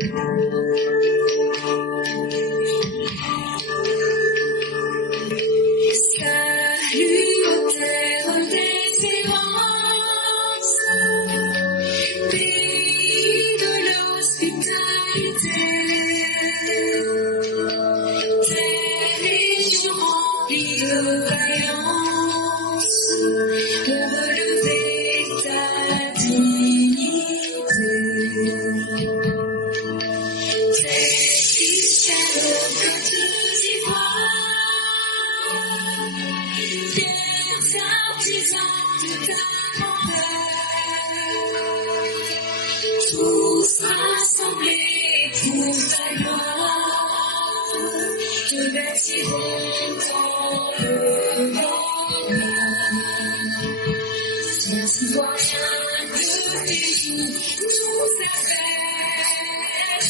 Salut aux terres d'espérance, pays de l'hospitalité, terre riche remplie de vaillance, de relever ta dignité. Terre chrétienne de Côte d'Ivoire, fiers artisans de ta grandeur, tous rassemblés pour ta gloire, te bâtirons dans le lendemain. Sans citoyens de pays, nous faire faire,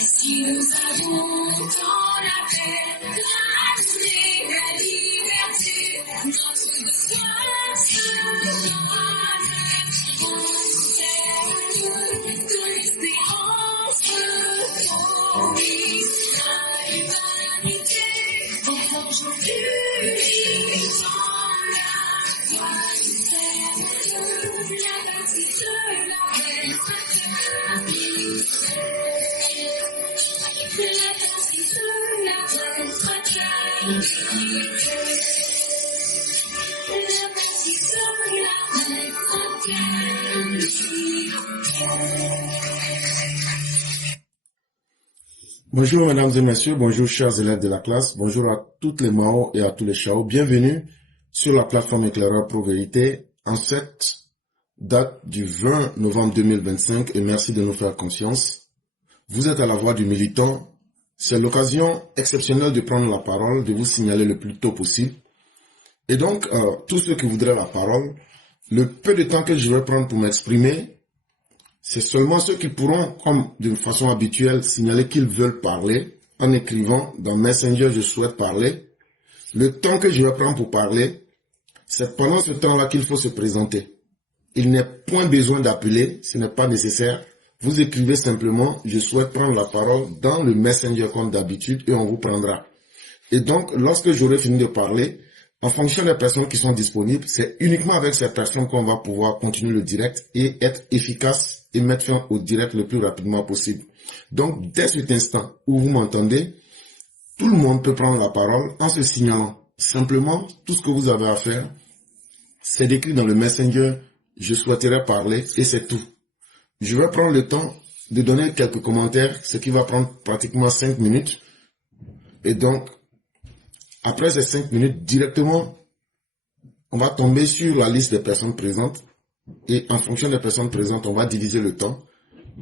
si nous avons dans la paix, ramener la liberté, notre devoir de l'espérance, promise à l'humanité, orange unie dans la voie du ciel, la bâtisse de la paix fraternité, la bâtisse de la paix fraternité, la bâtisse de la paix fraternité. Bonjour mesdames et messieurs, bonjour chers élèves de la classe, bonjour à toutes les Mao et à tous les Chao. Bienvenue sur la plateforme Éclaireur Pro Vérité en cette date du 20 novembre 2025 et merci de nous faire confiance. Vous êtes à la voix du militant. C'est l'occasion exceptionnelle de prendre la parole, de vous signaler le plus tôt possible. Et donc, tous ceux qui voudraient la parole, le peu de temps que je vais prendre pour m'exprimer, c'est seulement ceux qui pourront, comme d'une façon habituelle, signaler qu'ils veulent parler en écrivant dans Messenger « Je souhaite parler ». Le temps que je vais prendre pour parler, c'est pendant ce temps-là qu'il faut se présenter. Il n'est point besoin d'appeler, ce n'est pas nécessaire. Vous écrivez simplement « Je souhaite prendre la parole » dans le Messenger comme d'habitude et on vous prendra. Et donc, lorsque j'aurai fini de parler, en fonction des personnes qui sont disponibles, c'est uniquement avec ces personnes qu'on va pouvoir continuer le direct et être efficace et mettre fin au direct le plus rapidement possible. Donc, dès cet instant où vous m'entendez, tout le monde peut prendre la parole en se signalant. Simplement, tout ce que vous avez à faire, c'est d'écrire dans le Messenger « Je souhaiterais parler » et c'est tout. Je vais prendre le temps de donner quelques commentaires, ce qui va prendre pratiquement 5 minutes. Et donc, après ces 5 minutes, directement, on va tomber sur la liste des personnes présentes. Et en fonction des personnes présentes, on va diviser le temps.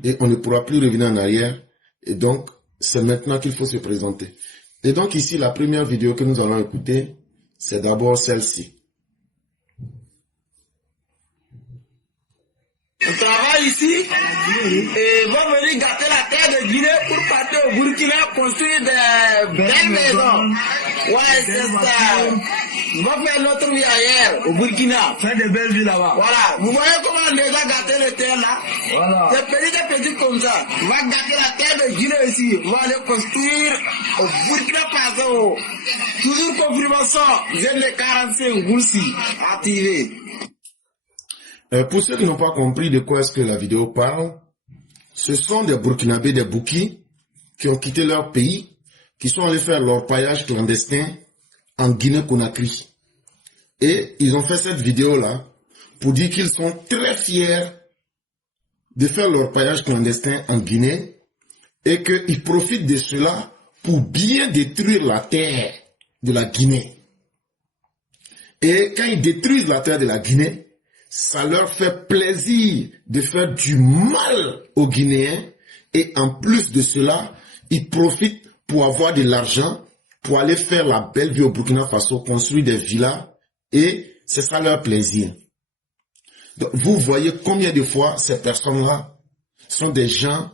Et on ne pourra plus revenir en arrière. Et donc, c'est maintenant qu'il faut se présenter. Et donc ici, la première vidéo que nous allons écouter, c'est d'abord celle-ci. On travaille ici et va venir gâter la terre de Guinée pour partir au Burkina construire des belles maisons. Ouais, c'est ça. On va faire notre vie ailleurs, au Burkina. Faire des belles villes là-bas. Voilà. Vous voyez comment on les a gâté les terres là? Voilà. C'est petit comme ça. On va gâter la terre de Guinée ici. On va aller construire au Burkina Faso. Toujours confirmation. J'aime les 45 boursis activés. Pour ceux qui n'ont pas compris de quoi est-ce que la vidéo parle, ce sont des Burkinabés, des Boukis, qui ont quitté leur pays, qui sont allés faire leur paillage clandestin en Guinée-Conakry. Et ils ont fait cette vidéo-là pour dire qu'ils sont très fiers de faire leur paillage clandestin en Guinée et qu'ils profitent de cela pour bien détruire la terre de la Guinée. Et quand ils détruisent la terre de la Guinée, ça leur fait plaisir de faire du mal aux Guinéens et en plus de cela, ils profitent pour avoir de l'argent, pour aller faire la belle vie au Burkina Faso, construire des villas et c'est ça leur plaisir. Donc, vous voyez combien de fois ces personnes-là sont des gens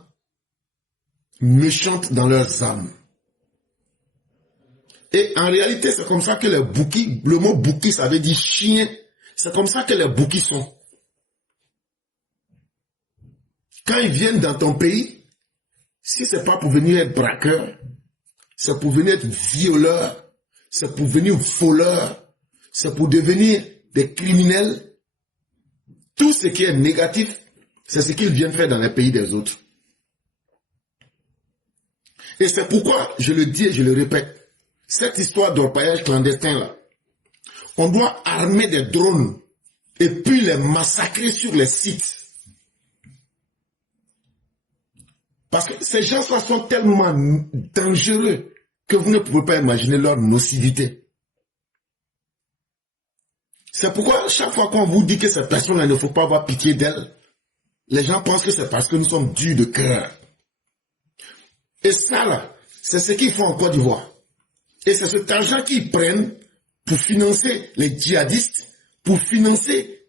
méchants dans leurs âmes. Et en réalité, c'est comme ça que les Boukis, le mot Bouki, ça veut dire chien. C'est comme ça que les Boukis sont. Quand ils viennent dans ton pays, Si c'est pas pour venir être braqueur, c'est pour venir être violeur, c'est pour venir voleur, c'est pour devenir des criminels, tout ce qui est négatif, c'est ce qu'ils viennent faire dans les pays des autres. Et c'est pourquoi, je le dis et je le répète, cette histoire d'orpaillage clandestin là, on doit armer des drones et puis les massacrer sur les sites. Parce que ces gens-là sont tellement dangereux que vous ne pouvez pas imaginer leur nocivité. C'est pourquoi chaque fois qu'on vous dit que cette personne-là, il ne faut pas avoir pitié d'elle, les gens pensent que c'est parce que nous sommes durs de cœur. Et ça là, c'est ce qu'ils font en Côte d'Ivoire. Et c'est cet argent qu'ils prennent pour financer les djihadistes, pour financer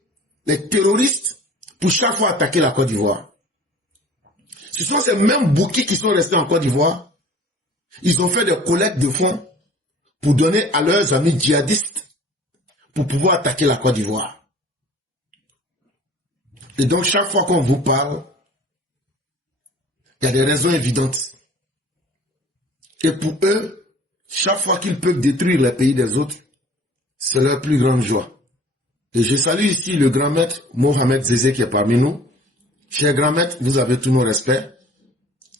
les terroristes, pour chaque fois attaquer la Côte d'Ivoire. Ce sont ces mêmes bouquets qui sont restés en Côte d'Ivoire. Ils ont fait des collectes de fonds pour donner à leurs amis djihadistes pour pouvoir attaquer la Côte d'Ivoire. Et donc chaque fois qu'on vous parle, il y a des raisons évidentes. Et pour eux, chaque fois qu'ils peuvent détruire les pays des autres, c'est leur plus grande joie. Et je salue ici le grand maître Mohamed Zézé qui est parmi nous. Cher grand maître, vous avez tous nos respects.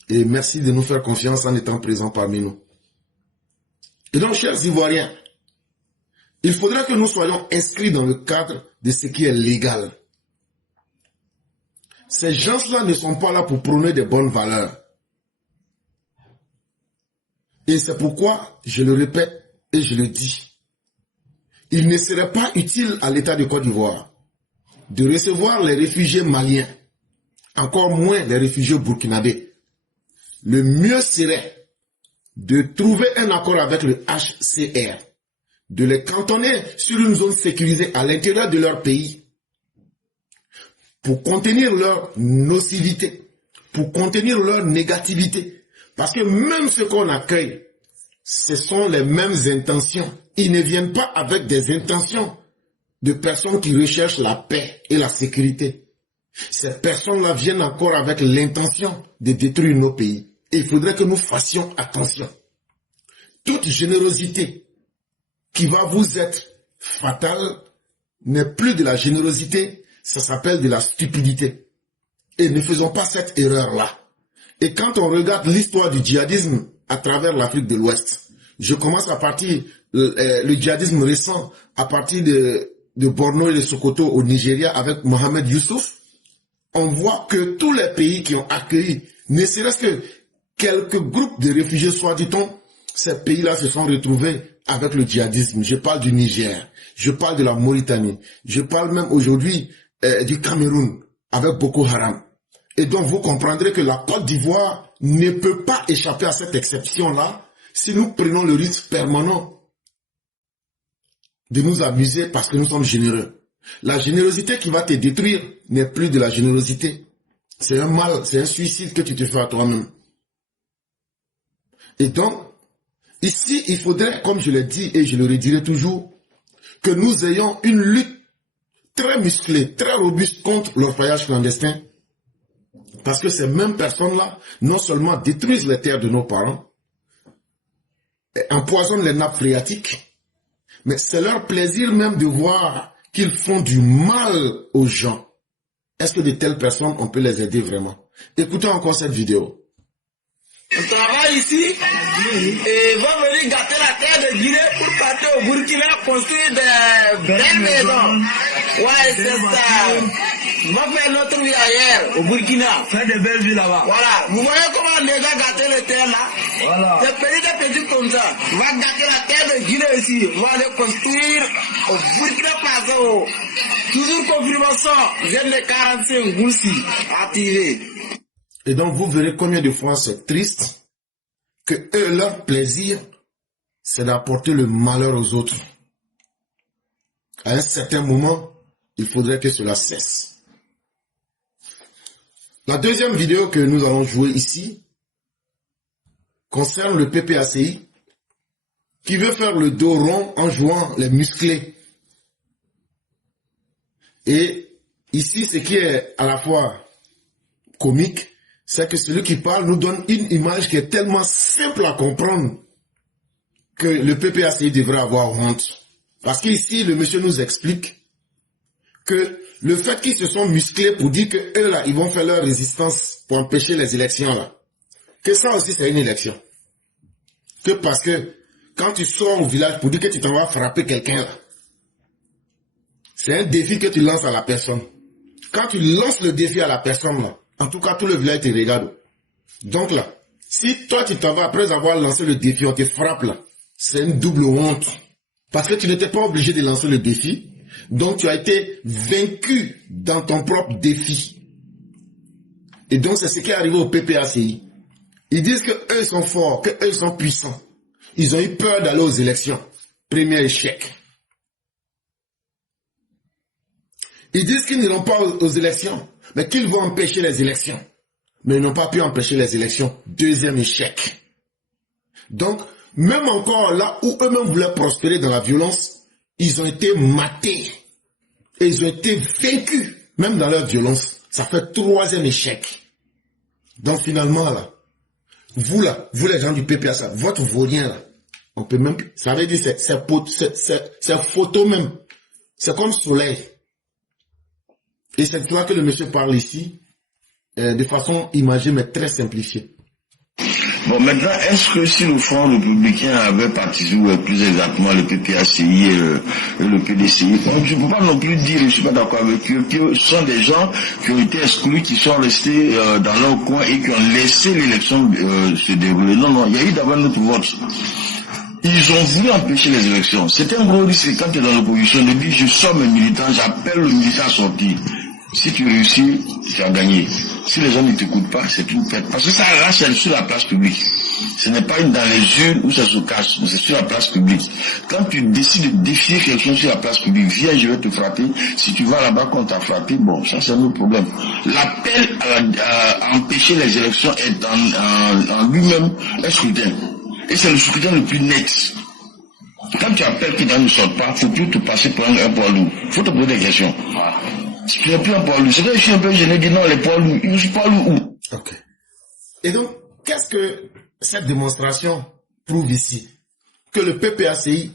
Et merci de nous faire confiance en étant présent parmi nous. Et donc, chers Ivoiriens, il faudra que nous soyons inscrits dans le cadre de ce qui est légal. Ces gens-là ne sont pas là pour prôner des bonnes valeurs. Et c'est pourquoi, je le répète et je le dis, il ne serait pas utile à l'État de Côte d'Ivoire de recevoir les réfugiés maliens, encore moins les réfugiés burkinabés. Le mieux serait de trouver un accord avec le HCR, de les cantonner sur une zone sécurisée à l'intérieur de leur pays pour contenir leur nocivité, pour contenir leur négativité. Parce que même ceux qu'on accueille, ce sont les mêmes intentions. Ils ne viennent pas avec des intentions de personnes qui recherchent la paix et la sécurité. Ces personnes-là viennent encore avec l'intention de détruire nos pays. Et il faudrait que nous fassions attention. Toute générosité qui va vous être fatale n'est plus de la générosité, ça s'appelle de la stupidité. Et ne faisons pas cette erreur-là. Et quand on regarde l'histoire du djihadisme à travers l'Afrique de l'Ouest, je commence à partir le djihadisme récent à partir de Borno et de Sokoto au Nigeria avec Mohamed Youssouf, on voit que tous les pays qui ont accueilli, ne serait-ce que quelques groupes de réfugiés, soit dit-on, ces pays-là se sont retrouvés avec le djihadisme. Je parle du Niger, je parle de la Mauritanie, je parle même aujourd'hui du Cameroun avec Boko Haram. Et donc vous comprendrez que la Côte d'Ivoire ne peut pas échapper à cette exception-là si nous prenons le risque permanent de nous amuser parce que nous sommes généreux. La générosité qui va te détruire n'est plus de la générosité. C'est un mal, c'est un suicide que tu te fais à toi-même. Et donc, ici, il faudrait, comme je l'ai dit et je le redirai toujours, que nous ayons une lutte très musclée, très robuste contre l'orpaillage clandestin. Parce que ces mêmes personnes-là, non seulement détruisent les terres de nos parents, empoisonnent les nappes phréatiques, mais c'est leur plaisir même de voir qu'ils font du mal aux gens. Est-ce que de telles personnes, on peut les aider vraiment? Écoutez encore cette vidéo. On travaille ici et va venir gâter la terre de Guinée pour partir au Burkina construire des belles maisons. Ouais, c'est ça. Va faire notre vie ailleurs, au Burkina. Faire des belles villes là-bas. Voilà. Vous voyez comment les gars gâtent les terres là? Voilà. Des petits comme ça. Va gâter la terre de Guinée ici. Va aller construire au Burkina Faso. Toujours confirmation. J'aime les 45 goussi activés. Et donc vous verrez combien de fois c'est triste que eux, leur plaisir, c'est d'apporter le malheur aux autres. À un certain moment, il faudrait que cela cesse. La deuxième vidéo que nous allons jouer ici concerne le PPACI qui veut faire le dos rond en jouant les musclés. Et ici, ce qui est à la fois comique, c'est que celui qui parle nous donne une image qui est tellement simple à comprendre que le PPACI devrait avoir honte. Parce qu'ici, le monsieur nous explique que le fait qu'ils se sont musclés pour dire que eux là, ils vont faire leur résistance pour empêcher les élections là, que ça aussi c'est une élection. Que parce que quand tu sors au village pour dire que tu t'en vas frapper quelqu'un là, c'est un défi que tu lances à la personne. Quand tu lances le défi à la personne là, en tout cas tout le village te regarde. Donc là, si toi tu t'en vas après avoir lancé le défi, on te frappe là, c'est une double honte. Parce que tu n'étais pas obligé de lancer le défi. Donc tu as été vaincu dans ton propre défi. Et donc c'est ce qui est arrivé au PPACI. Ils disent que eux sont forts, que eux sont puissants. Ils ont eu peur d'aller aux élections. Premier échec. Ils disent qu'ils n'iront pas aux élections, mais qu'ils vont empêcher les élections. Mais ils n'ont pas pu empêcher les élections. Deuxième échec. Donc, même encore là où eux-mêmes voulaient prospérer dans la violence, ils ont été matés. Et ils ont été vaincus, même dans leur violence. Ça fait troisième échec. Donc finalement là, vous les gens du PPA, votre vaurien là, on peut même, ça veut dire c'est photo même. C'est comme soleil. Et c'est de cela que le monsieur parle ici, de façon imagée mais très simplifiée. Bon, maintenant, est-ce que si le Front républicain avait participé, ou plus exactement le PPACI et le PDCI, je ne peux pas non plus dire, je ne suis pas d'accord avec eux, que ce sont des gens qui ont été exclus, qui sont restés dans leur coin et qui ont laissé l'élection se dérouler. Non, non, il y a eu d'abord notre vote. Ils ont voulu empêcher les élections. C'était un gros risque quand tu es dans l'opposition de dire je sors mes militants, j'appelle le militant à sortir. Si tu réussis, tu as gagné. Si les gens ne t'écoutent pas, c'est une perte. Parce que ça arrache sur la place publique. Ce n'est pas dans les urnes où ça se cache, mais c'est sur la place publique. Quand tu décides de défier quelqu'un sur la place publique, viens, je vais te frapper. Si tu vas là-bas qu'on t'a frappé, bon, ça c'est un autre problème. L'appel à empêcher les élections est en lui-même un scrutin. Et c'est le scrutin le plus net. Quand tu appelles que dans ne sortent pas, il ne faut plus te passer pour un poids lourd. Il faut te poser des questions. Si tu n'es plus un poids lourd, c'est vrai que je suis un peu gêné, dis non, les poids lourds, je suis poids lourd où? Ok. Et donc, qu'est-ce que cette démonstration prouve ici? Que le PPACI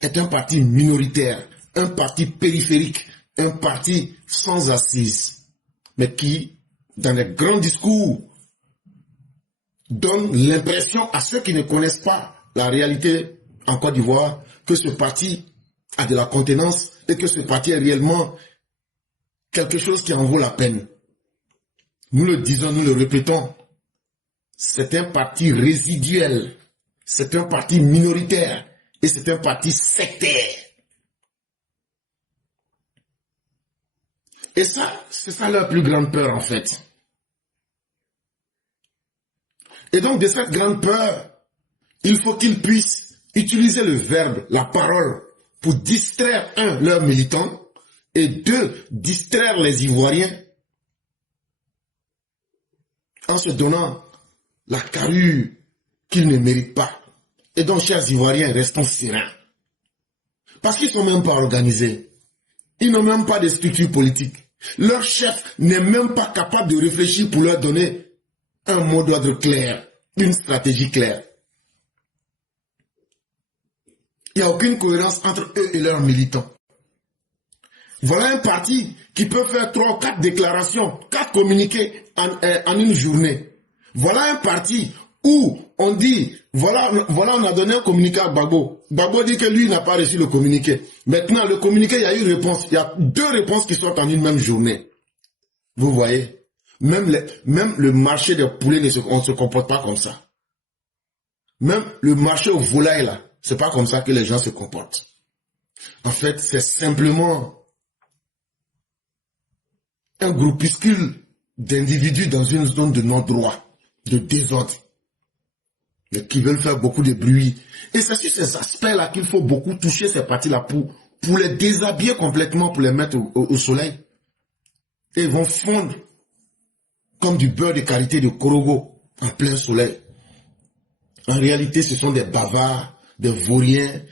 est un parti minoritaire, un parti périphérique, un parti sans assises, mais qui, dans les grands discours, donne l'impression à ceux qui ne connaissent pas la réalité en Côte d'Ivoire que ce parti a de la contenance et que ce parti est réellement quelque chose qui en vaut la peine. Nous le disons, nous le répétons, c'est un parti résiduel, c'est un parti minoritaire et c'est un parti sectaire. Et ça, c'est ça leur plus grande peur en fait. Et donc de cette grande peur, il faut qu'ils puissent utiliser le verbe, la parole, pour distraire, un, leurs militants, et deux, distraire les Ivoiriens en se donnant la carrure qu'ils ne méritent pas. Et donc, chers Ivoiriens, restons sereins. Parce qu'ils ne sont même pas organisés. Ils n'ont même pas de structure politique. Leur chef n'est même pas capable de réfléchir pour leur donner un mot d'ordre clair, une stratégie claire. Il n'y a aucune cohérence entre eux et leurs militants. Voilà un parti qui peut faire 3 ou 4 déclarations, 4 communiqués en une journée. Voilà un parti où on dit, voilà on a donné un communiqué à Gbagbo. Gbagbo dit que lui n'a pas reçu le communiqué. Maintenant, le communiqué, il y a eu réponse. Il y a 2 réponses qui sortent en une même journée. Vous voyez? Même le marché des poulets, on ne se comporte pas comme ça. Même le marché aux volailles, là, c'est pas comme ça que les gens se comportent. En fait, c'est simplement un groupuscule d'individus dans une zone de non-droit, de désordre, mais qui veulent faire beaucoup de bruit. Et c'est sur ces aspects-là qu'il faut beaucoup toucher ces partis-là pour les déshabiller complètement, pour les mettre au soleil. Et ils vont fondre comme du beurre de karité de Korogo en plein soleil. En réalité, ce sont des bavards, des vauriens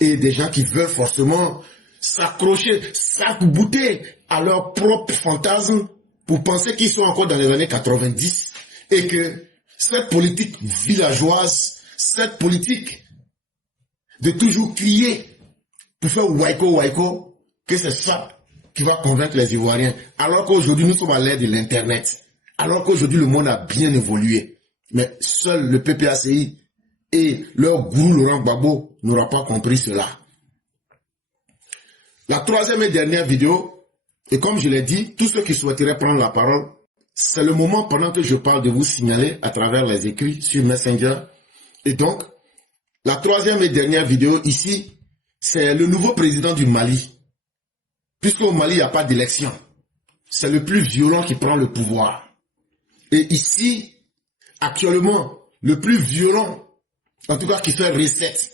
et des gens qui veulent forcément s'accrocher, s'arc-bouter à leur propre fantasme pour penser qu'ils sont encore dans les années 90 et que cette politique villageoise, cette politique de toujours crier pour faire waiko, que c'est ça qui va convaincre les Ivoiriens. Alors qu'aujourd'hui, nous sommes à l'ère de l'Internet. Alors qu'aujourd'hui, le monde a bien évolué. Mais seul le PPACI et leur gourou Laurent Gbagbo n'aura pas compris cela. La troisième et dernière vidéo, et comme je l'ai dit, tous ceux qui souhaiteraient prendre la parole, c'est le moment pendant que je parle de vous signaler à travers les écrits sur Messenger. Et donc, la troisième et dernière vidéo ici, c'est le nouveau président du Mali. Puisqu'au Mali, il n'y a pas d'élection. C'est le plus violent qui prend le pouvoir. Et ici, actuellement, le plus violent, en tout cas qui fait recette,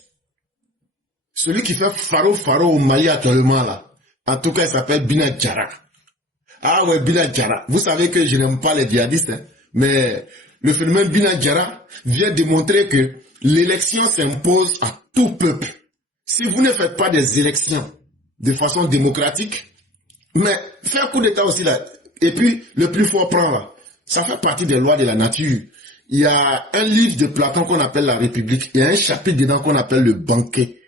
celui qui fait faro au Mali actuellement là, en tout cas il s'appelle Bina Diarra. Ah ouais, Bina Diarra. Vous savez que je n'aime pas les djihadistes, hein, mais le phénomène Bina Diarra vient démontrer que l'élection s'impose à tout peuple. Si vous ne faites pas des élections de façon démocratique, mais faire coup d'état aussi là, et puis le plus fort prend là, ça fait partie des lois de la nature. Il y a un livre de Platon qu'on appelle la République, il y a un chapitre dedans qu'on appelle le banquet.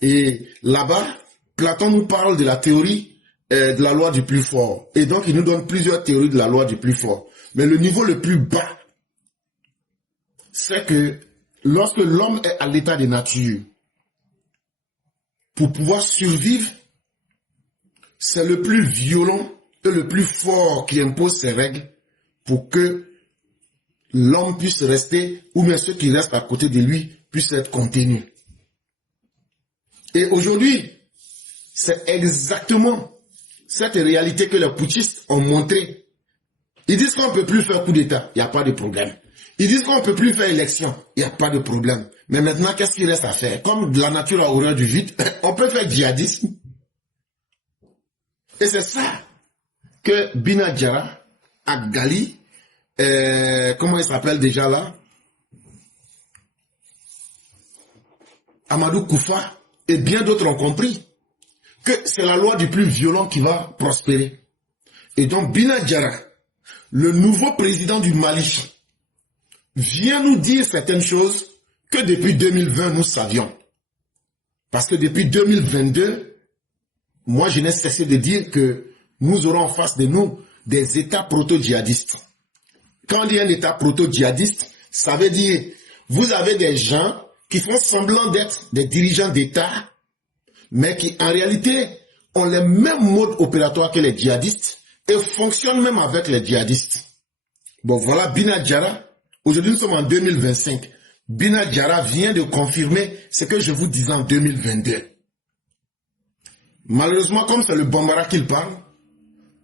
Et là-bas, Platon nous parle de la théorie de la loi du plus fort. Et donc, il nous donne plusieurs théories de la loi du plus fort. Mais le niveau le plus bas, c'est que lorsque l'homme est à l'état de nature, pour pouvoir survivre, c'est le plus violent et le plus fort qui impose ses règles pour que l'homme puisse rester, ou bien ceux qui restent à côté de lui puissent être contenus. Et aujourd'hui, c'est exactement cette réalité que les putschistes ont montré. Ils disent qu'on ne peut plus faire coup d'État, il n'y a pas de problème. Ils disent qu'on ne peut plus faire élection, il n'y a pas de problème. Mais maintenant, qu'est-ce qu'il reste à faire? Comme la nature a horreur du vide, on peut faire djihadisme. Et c'est ça que Bina Diarra, Agali, comment il s'appelle déjà là? Amadou Koufa, et bien d'autres ont compris que c'est la loi du plus violent qui va prospérer. Et donc Bina Diarra, le nouveau président du Mali, vient nous dire certaines choses que depuis 2020 nous savions. Parce que depuis 2022, moi je n'ai cessé de dire que nous aurons en face de nous des États proto-djihadistes. Quand il y a un État proto-djihadiste, ça veut dire vous avez des gens qui font semblant d'être des dirigeants d'État, mais qui en réalité ont les mêmes modes opératoires que les djihadistes et fonctionnent même avec les djihadistes. Bon voilà Bina Diarra. Aujourd'hui nous sommes en 2025. Bina Diarra vient de confirmer ce que je vous disais en 2022. Malheureusement, comme c'est le Bambara qu'il parle,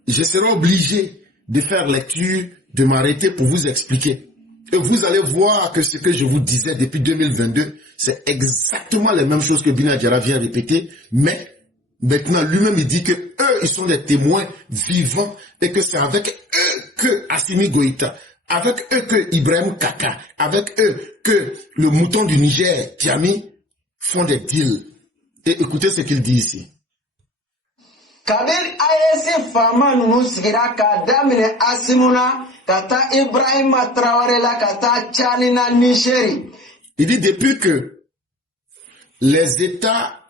je serai obligé de faire lecture, de m'arrêter pour vous expliquer. Et vous allez voir que ce que je vous disais depuis 2022, c'est exactement les mêmes choses que Bina Diarra vient répéter, mais maintenant lui-même il dit que eux, ils sont des témoins vivants et que c'est avec eux que Assimi Goïta, avec eux que Ibrahim Kaka, avec eux que le mouton du Niger, Tiami, font des deals. Et écoutez ce qu'il dit ici. Kabir AEC Fama nous sigira ka damine Asimuna kata Ibrahim Traoré la kata Tchanina Nigérie. Il dit depuis que les États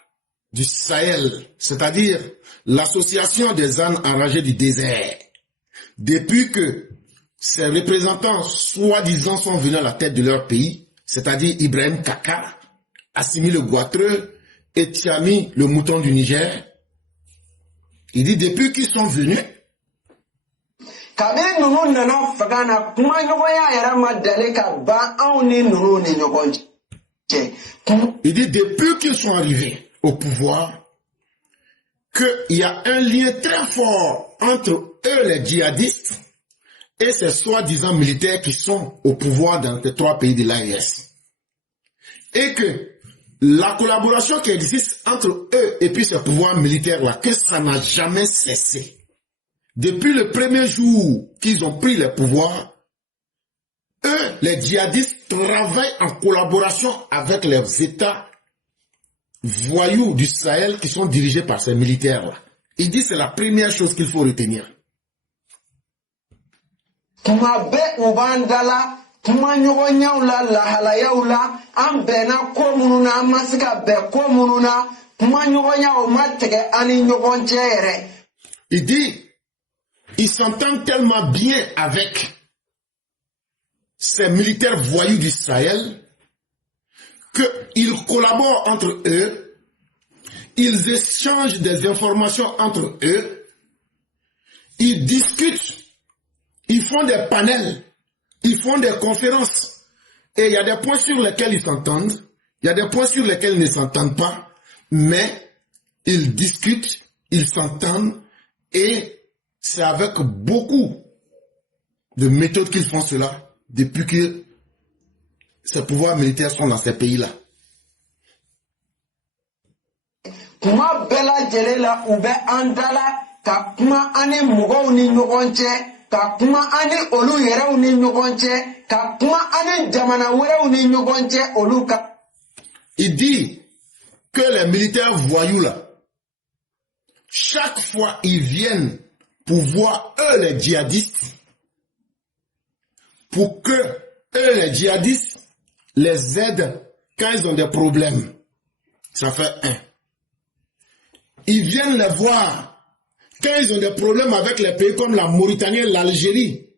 du Sahel, c'est-à-dire l'association des ânes enragés du désert, depuis que ces représentants soi-disant sont venus à la tête de leur pays, c'est-à-dire Ibrahim Kaka, Assimi le Goitreux et Tiami le mouton du Niger, il dit depuis qu'ils sont venus, il dit depuis qu'ils sont arrivés au pouvoir, qu'il y a un lien très fort entre eux les djihadistes et ces soi-disant militaires qui sont au pouvoir dans les 3 pays de l'AES. Et que la collaboration qui existe entre eux et puis ce pouvoir militaire-là, que ça n'a jamais cessé. Depuis le premier jour qu'ils ont pris le pouvoir, eux, les djihadistes, travaillent en collaboration avec les États voyous du Sahel qui sont dirigés par ces militaires-là. Il dit que c'est la première chose qu'il faut retenir. Kuma be ubandala, kuma nyogonya ula la halaya ula, ambena komununa masika be komununa, kuma nyogonya o matege ani nyogonche ere. Il dit, ils s'entendent tellement bien avec ces militaires voyous d'Israël qu'ils collaborent entre eux, ils échangent des informations entre eux, ils discutent, ils font des panels, ils font des conférences. Et il y a des points sur lesquels ils s'entendent, il y a des points sur lesquels ils ne s'entendent pas, mais ils discutent, ils s'entendent, et c'est avec beaucoup de méthodes qu'ils font cela depuis que ces pouvoirs militaires sont dans ces pays-là. Kuma bela jelela ube andala ka kuma ani mugo ni nyogonche ka kuma ani olu yere ni nyogonche ka kuma ani jamana were ni nyogonche olu ka. Il dit que les militaires voyous là, chaque fois ils viennent pour voir eux les djihadistes, pour que eux les djihadistes les aident quand ils ont des problèmes. Ça fait un. Ils viennent les voir quand ils ont des problèmes avec les pays comme la Mauritanie et l'Algérie.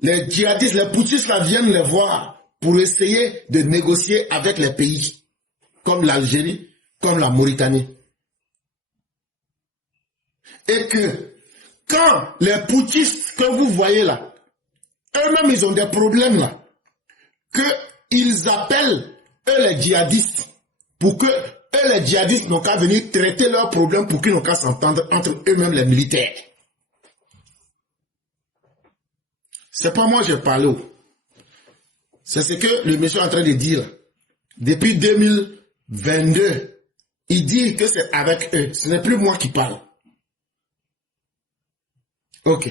Les djihadistes, les putschistes là viennent les voir pour essayer de négocier avec les pays comme l'Algérie, comme la Mauritanie. Et que quand les putschistes que vous voyez là, eux-mêmes ils ont des problèmes là, qu'ils appellent eux les djihadistes pour que eux les djihadistes n'ont qu'à venir traiter leurs problèmes pour qu'ils n'ont qu'à s'entendre entre eux-mêmes les militaires. C'est pas moi j'ai parlé. C'est ce que le monsieur est en train de dire. Depuis 2022, il dit que c'est avec eux. Ce n'est plus moi qui parle. Ok.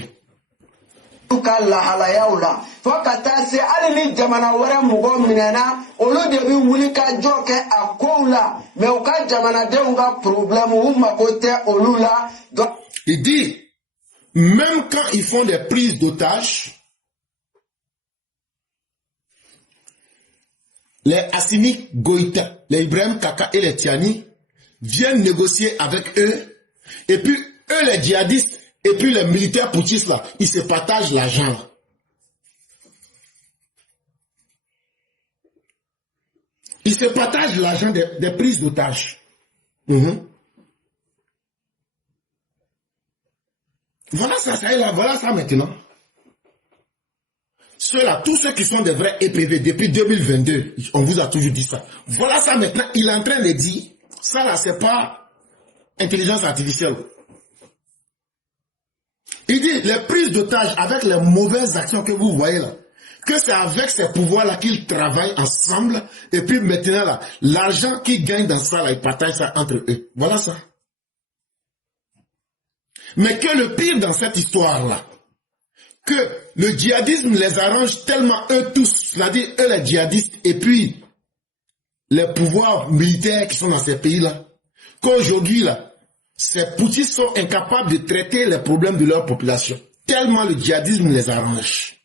La halaya ula fakata se ali ni jamana wara mugo minana olu de bi wuli ka joke akoula mais o ka jamana de nga problème ou makote olula. Il dit même quand ils font des prises d'otages, les Assimi Goïta, les Ibrahim Kaka et les Tiani viennent négocier avec eux, et puis eux les djihadistes et puis les militaires putschistes là, ils se partagent l'argent. Ils se partagent l'argent des prises d'otages. Voilà ça, ça est là, voilà ça maintenant. Ceux-là, tous ceux qui sont des vrais EPV depuis 2022, on vous a toujours dit ça. Voilà ça maintenant, il est en train de dire, ça là, c'est pas intelligence artificielle. Il dit, les prises d'otages avec les mauvaises actions que vous voyez là, que c'est avec ces pouvoirs-là qu'ils travaillent ensemble, et puis maintenant là, l'argent qu'ils gagnent dans ça là, ils partagent ça entre eux. Voilà ça. Mais que le pire dans cette histoire-là, que le djihadisme les arrange tellement eux tous, c'est-à-dire eux les djihadistes, et puis les pouvoirs militaires qui sont dans ces pays-là, qu'aujourd'hui là, ces putschistes sont incapables de traiter les problèmes de leur population, tellement le djihadisme les arrange.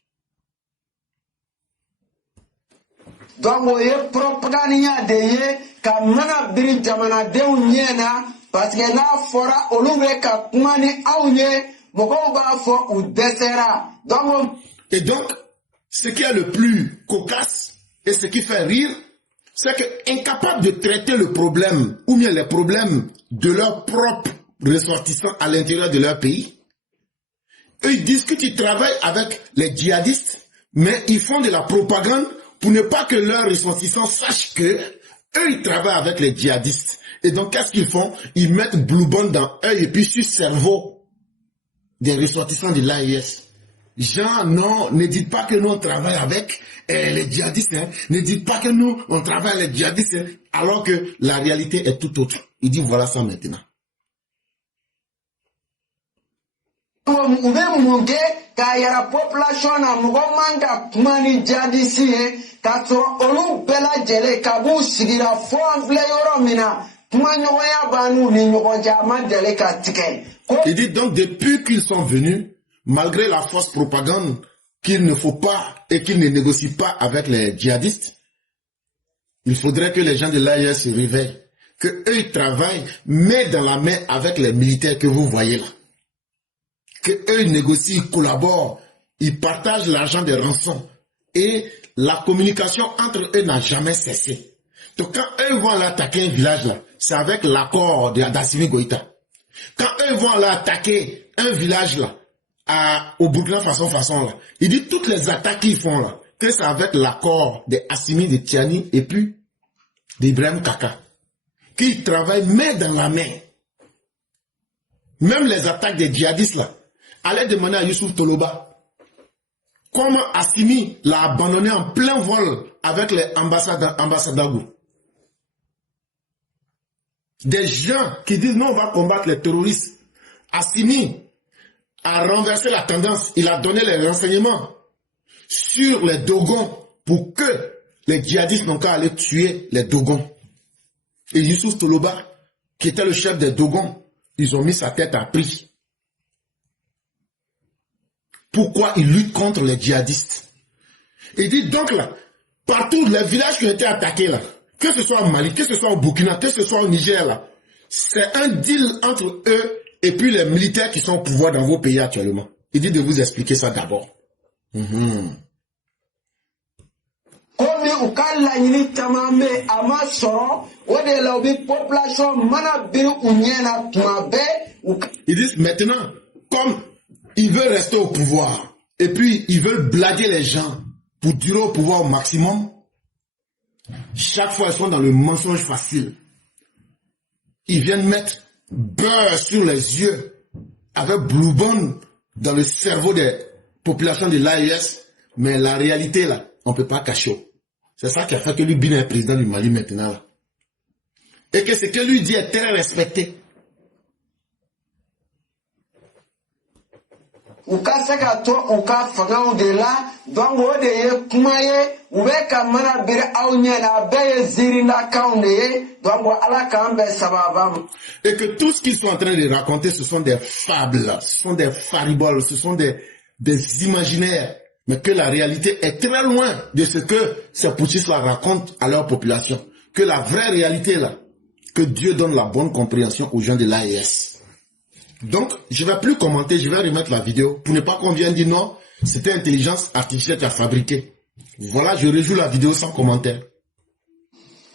Donc, vous avez propagande de ka mana biri jamana de unyena parce que là fora olumbe ka kumani aunye boko ba fo ou desera. Et donc, ce qui est le plus cocasse et ce qui fait rire, c'est que incapables de traiter le problème ou bien les problèmes de leurs propres ressortissants à l'intérieur de leur pays, eux ils discutent, ils travaillent avec les djihadistes, mais ils font de la propagande pour ne pas que leurs ressortissants sachent que eux ils travaillent avec les djihadistes. Et donc qu'est-ce qu'ils font? Ils mettent Blue Band dans eux et puis sur le cerveau des ressortissants de l'AIS. Jean, non, ne dites pas que nous on travaille avec les djihadistes, hein. Ne dites pas que nous on travaille avec les djihadistes, hein, alors que la réalité est tout autre. Il dit voilà ça maintenant. Il dit donc depuis qu'ils sont venus, malgré la fausse propagande qu'il ne faut pas et qu'il ne négocie pas avec les djihadistes. Il faudrait que les gens de l'AIS se réveillent, qu'eux ils travaillent main dans la main avec les militaires que vous voyez là. Qu'eux ils négocient, ils collaborent, ils partagent l'argent des rançons. Et la communication entre eux n'a jamais cessé. Donc quand eux vont aller attaquer un village là, c'est avec l'accord d'Assimi Goïta. Quand eux vont aller attaquer un village là, au Burkina Faso là, il dit toutes les attaques qu'ils font là, que c'est avec l'accord d'Assimi, de Tiani et puis d'Ibrahim Kaka, qui travaillent main dans la main. Même les attaques des djihadistes là, allez demander à Youssouf Toloba comment Assimi l'a abandonné en plein vol avec les ambassadeurs. Des gens qui disent non, on va combattre les terroristes. Assimi a renversé la tendance, il a donné les renseignements sur les Dogons pour que les djihadistes n'ont qu'à aller tuer les Dogons. Et Youssouf Toloba, qui était le chef des Dogons, ils ont mis sa tête à prix. Pourquoi il lutte contre les djihadistes? Il dit donc là, partout les villages qui ont été attaqués là, que ce soit au Mali, que ce soit au Burkina, que ce soit au Niger là, c'est un deal entre eux et puis les militaires qui sont au pouvoir dans vos pays actuellement. Il dit de vous expliquer ça d'abord. Komi ukala yini tamame ama soro ode la obi population mana biri unyena tumabe. Ils disent maintenant, comme ils veulent rester au pouvoir et puis ils veulent blaguer les gens pour durer au pouvoir au maximum, chaque fois ils sont dans le mensonge facile. Ils viennent mettre beurre sur les yeux avec Blue Bond dans le cerveau des populations de l'AES, mais la réalité là, on ne peut pas cacher. C'est ça qui a fait que lui Bin est président du Mali maintenant là. Et que ce que lui dit est très respecté. Uka seka to uka fanga de la donc ode ye kumaye ube ka mana bir awnye na be ziri na kaunde donc ala kan be sababam. Et que tout ce qu'ils sont en train de raconter, ce sont des fables, ce sont des fariboles, ce sont des imaginaires, mais que la réalité est très loin de ce que ces putschistes la racontent à leur population. Que la vraie réalité là, que Dieu donne la bonne compréhension aux gens de l'AES. Donc, je ne vais plus commenter, je vais remettre la vidéo pour ne pas qu'on vienne dire non, c'était intelligence artificielle qui a fabriqué. Voilà, je rejoue la vidéo sans commentaire.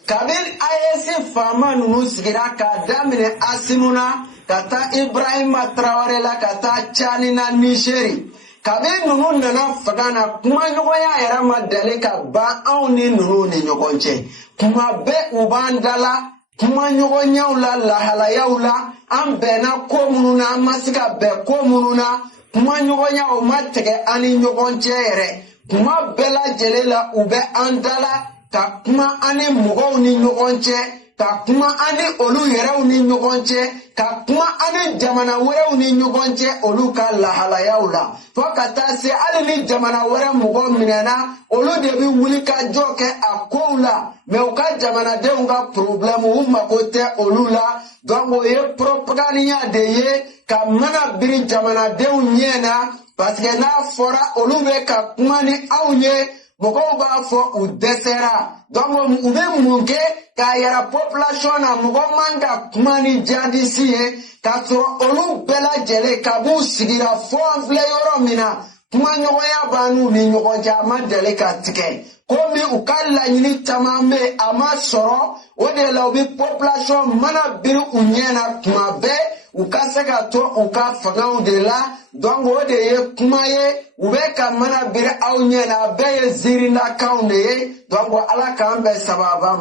Kabil ayesi fama nunu sigira ka damine asimuna kata Ibrahim Traoré la kata Chanina Nigeri. Kabil nunu nana fagana kuma nyogoya yara madale ka ba auni nunu ni nyogonche. Kuma be ubandala kuma nyogonya ula lahala ya ula ambena komununa masika be komununa kuma nyogonya o matege ani nyogonche yere. Kuma bela jelela ube andala ka kuma ani mɔgɔw ni ɲɔgɔn cɛ ka kuma ani olu yɛrɛw ni ɲɔgɔn cɛ ka kuma ani jamana wɛrɛw ni ɲɔgɔn cɛ olu ka lahalayaw la fo ka taa se hali ni jamana wɛrɛ mɔgɔ minɛna olu de bi wuli ka jɔ kɛ a kow la mɛ u ka jamanadenw ka problème u mago tɛ olu la donc o ye propagande de ye ka mana biri jamanadenw ɲɛ na parce que n'a fɔra olu bɛ ka kuma ni aw ye mɔgɔw b'a fɔ u dɛsɛra donc u bɛ mun kɛ k'a yɛrɛ population na mɔgɔ man ka kuma ni jadisi ye k'a sɔrɔ olu bɛɛ lajɛlen ka b'u sigira fɔ an filɛ yɔrɔ min na kuma ɲɔgɔnya b'a n'u ni ɲɔgɔn cɛ a ma deli ka tigɛ komi u ka laɲini caman bɛ a ma sɔrɔ o de la u bɛ population mana biri u ɲɛ na tuma bɛɛ u ka se ka to u ka fangaw de la donc o de ye kuma ye u bɛ ka mana biri aw ɲɛ na a bɛɛ ye ziirinakanw de ye donc ala k'an bɛɛ sababa.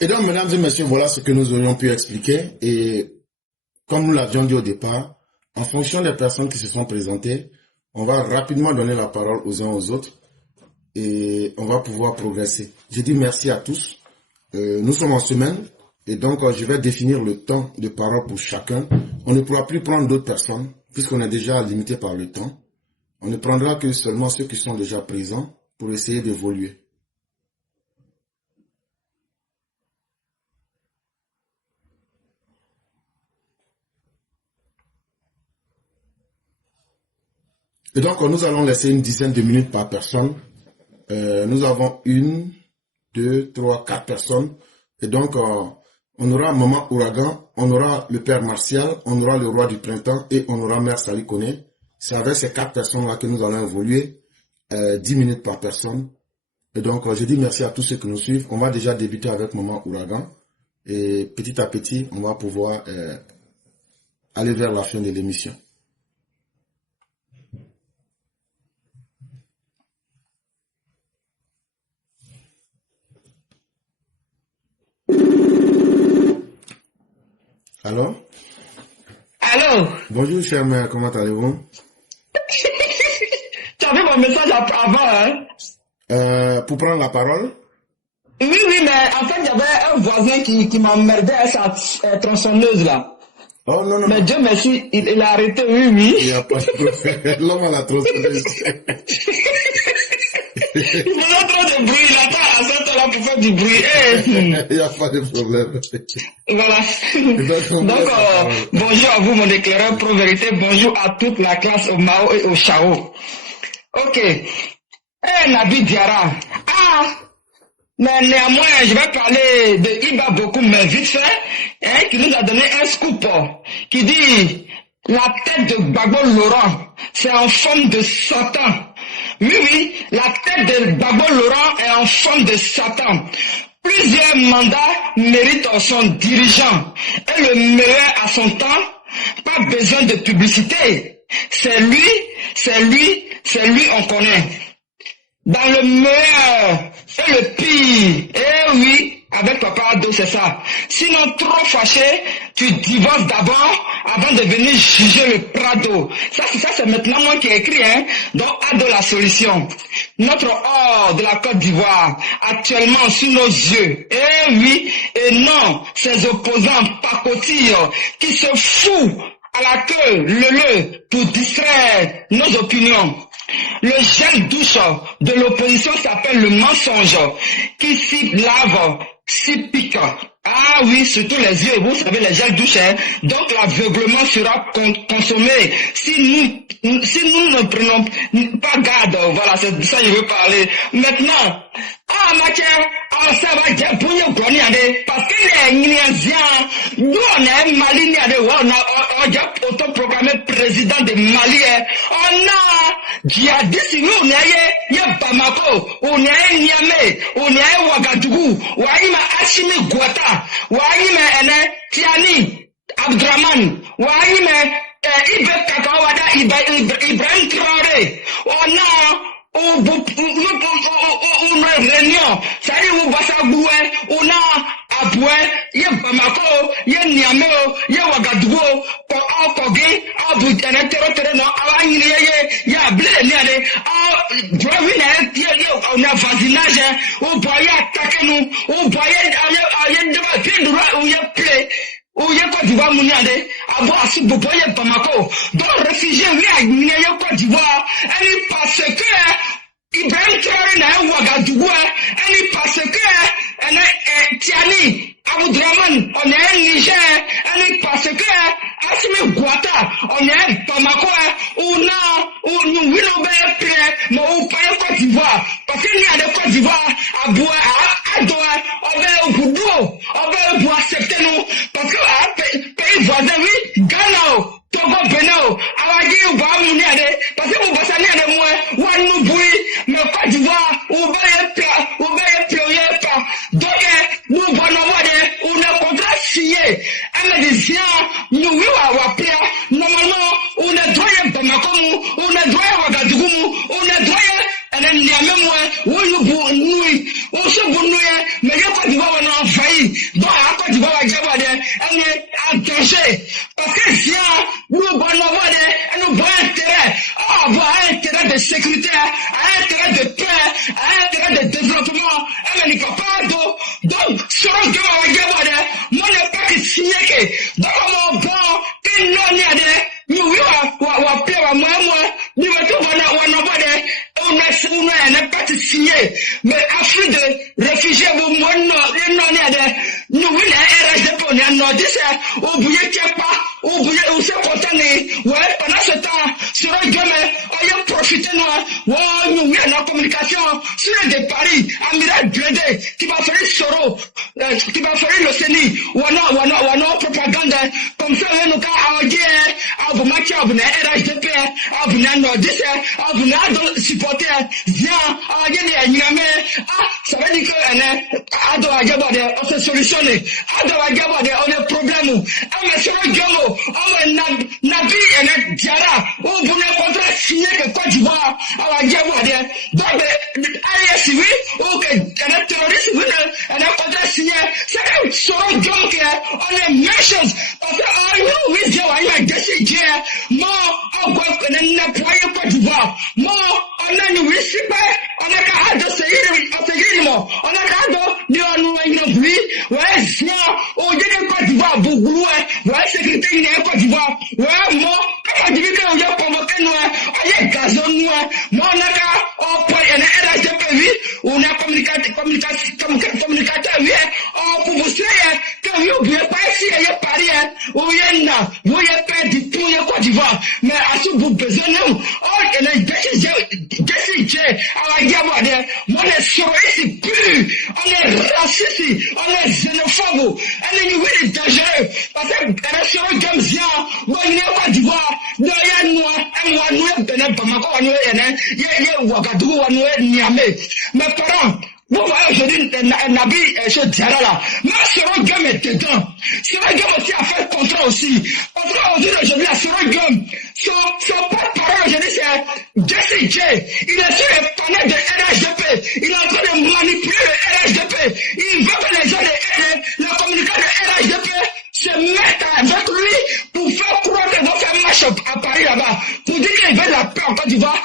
Et donc, mesdames et messieurs, voilà ce que nous aurions pu expliquer. Et comme nous l'avions dit au départ, en fonction des personnes qui se sont présentées, on va rapidement donner la parole aux uns aux autres et on va pouvoir progresser. Je dis merci à tous. Nous sommes en semaine et donc je vais définir le temps de parole pour chacun. On ne pourra plus prendre d'autres personnes puisqu'on est déjà limité par le temps. On ne prendra que seulement ceux qui sont déjà présents pour essayer d'évoluer. Et donc, nous allons laisser une dizaine de minutes par personne. Nous avons 1, 2, 3, 4 personnes. Et donc, on aura Maman Ouragan, on aura le Père Martial, on aura le Roi du Printemps et on aura Mère Sali Koné. C'est avec ces 4 personnes-là que nous allons évoluer. 10 minutes par personne. Et donc, je dis merci à tous ceux qui nous suivent. On va déjà débuter avec Maman Ouragan. Et petit à petit, on va pouvoir aller vers la fin de l'émission. Allô? Allô? Bonjour, chère mère, comment allez-vous? Tu as vu mon message avant, hein? Pour prendre la parole? Oui, mais en fait, il y avait un voisin qui m'emmerdait à sa tronçonneuse, là. Oh, non. Mais Dieu merci, il a arrêté, oui. Il n'y a pas de problème. L'homme à la tronçonneuse. Il faisait trop de bruit, il attend à cette heure-là pour faire du bruit. Il n'y a pas de problème. Voilà. Donc, bonjour à vous, mon éclaireur pro-vérité. Bonjour à toute la classe au Mao et au Chao. Ok. Nabi Diarra. Mais néanmoins, je vais parler de Iba beaucoup, mais vite fait, qui nous a donné un scoop, qui dit, la tête de Gbagbo Laurent, c'est en forme de Satan. Oui, la tête de Gbagbo Laurent est en forme de Satan. Plusieurs mandats méritent son dirigeant. Et le meilleur à son temps, pas besoin de publicité. C'est lui, on connaît. Dans le meilleur et le pire. Eh oui, avec Papa Ado, c'est ça. Sinon, trop fâché, tu divorces d'abord avant de venir juger le Prado. Ça c'est maintenant moi qui ai écrit, hein. Donc, Ado la solution. Notre or de la Côte d'Ivoire, actuellement sous nos yeux. Eh oui, et non, ces opposants pacotilles qui se foutent à la queue, le pour distraire nos opinions. Le gel douche de l'opposition s'appelle le mensonge, qui s'y lave, s'y pique. Ah oui, surtout les yeux, vous savez, les gels douche, hein. Donc l'aveuglement sera consommé si nous ne prenons pas garde. Voilà, c'est de ça que je veux parler. Maintenant, ça va dire pour nous, parce que les Guinéens, nous on est Mali, on a autoproclamé président de Mali, on a djihadiste, on est Bamako, on est Niamey, on est Ouagadougou, on est Hachimi Guata, on est Tiani, Abdraman, on est Ibrahim Traoré, on a réunion, ça y est, on a Aboué, il y a Bamako, il y a Niamey, il y a Ouagadougou, Kogi, il y a Blé, on a voisinage, on voyait attaquer nous, on voyait où y a Côte d'Ivoire, Mouniade, avoir assis Boboye Bamako, donc réfugiés, oui, à Guinée, Côte d'Ivoire, et parce que, Ibrahim Traoré n'a un Ouagadougou, et parce que, Tiani, Aboudraman, on est un Niger, et parce que, Assimi Guata, on est un Bamako, où nous voulons bien prêt, mais où pas Côte d'Ivoire, parce qu'il y a de Côte d'Ivoire, à Bois, à Doha, on va au Boudou, on va accepter nous, parce que, pays voisin, oui, Ghana, Togo, Benin, Awadi, ou Bahamouniade, parce que vous passez à moi, ou à nous bouillir, mais Côte d'Ivoire, ou pas, donc, nous, on a contrat signé, un médecin, nous, oui, normalement, on a droit à Bamako, on a droit à Ouagadougou, on a droit à on se bournoie, mais il y a Côte d'Ivoire, on a envahi. Donc, à Côte d'Ivoire, on est en danger. Parce que si nous, nous avons intérêt, intérêt de sécurité, intérêt de paix, intérêt de développement, mais il n'y a pas d'eau. Donc, sur le gars, moi, je n'ai pas de signer que, donc, mon bon, qu'il n'en y a des, nous, on n'a pas signé, mais Afrique de réfugiés, nous, RSDP, on a nordé, oubliez qu'il n'y a pas, oubliez, où c'est content, ouais, pendant ce temps, sur le gamin, on y a Mali, Amiral Blindé, qui va faire Soro, qui va faire le CENI, ou non propagande, comme ça, nous, quand on dit, vous marquez, vous n'avez RHDP, vous n'avez Nordis, vous n'avez supporté, viens, on dit, ça veut dire que, on se solutionne, on est problème, on est Nabi et Diara, où vous n'avez pas signé que Côte d'Ivoire, on va dire, donc, AIS, oui, ou que un terroriste, oui, on a pas signé, c'est sur un donc, on est même chose, parce que, nous, oui, Dieu, on a décidé, moi, on n'a pas Côte d'Ivoire, moi, on a nous, oui, on a qu'à de on a qu'à de nous, oui, ouais, on dit que Côte d'Ivoire, beaucoup, ouais, sécurité, Côte d'Ivoire, ouais, moi, comment dire qu'on a convoqué nous, on a gazon nous, moi, on a qu'à, on peut, on a RHDP, oui, on a communicateur, oui, on peut vous dire que vous ne pouvez pas essayer de Paris, où il y en a, vous y a perdu tout le Côte d'Ivoire, mais à ce bout besoin, nous, on a décidé, à la guerre, moi, les souris, plus, on est raciste, on est xénophobe, on est really dangereux, parce que les souris comme ça, on est Côte d'Ivoire, derrière nous, nous, Benin, Bamako, nous, Ouagadougou, nous, Niamey. Mes parents, vous voyez aujourd'hui Nabi chez Diara là, mais Soro Gum est dedans. Soro Gum aussi a fait contrat aussi. Contrat aujourd'hui, la Soro Gum, son porte-parole aujourd'hui c'est Jesse J. Il est sur les panneaux de RHDP. Il est en train de manipuler le RHDP. Il veut que les gens de la communication de RHDP se mettent avec lui pour faire croire qu'ils vont faire marche à Paris là-bas. Pour dire qu'ils veulent la paix en Côte d'Ivoire,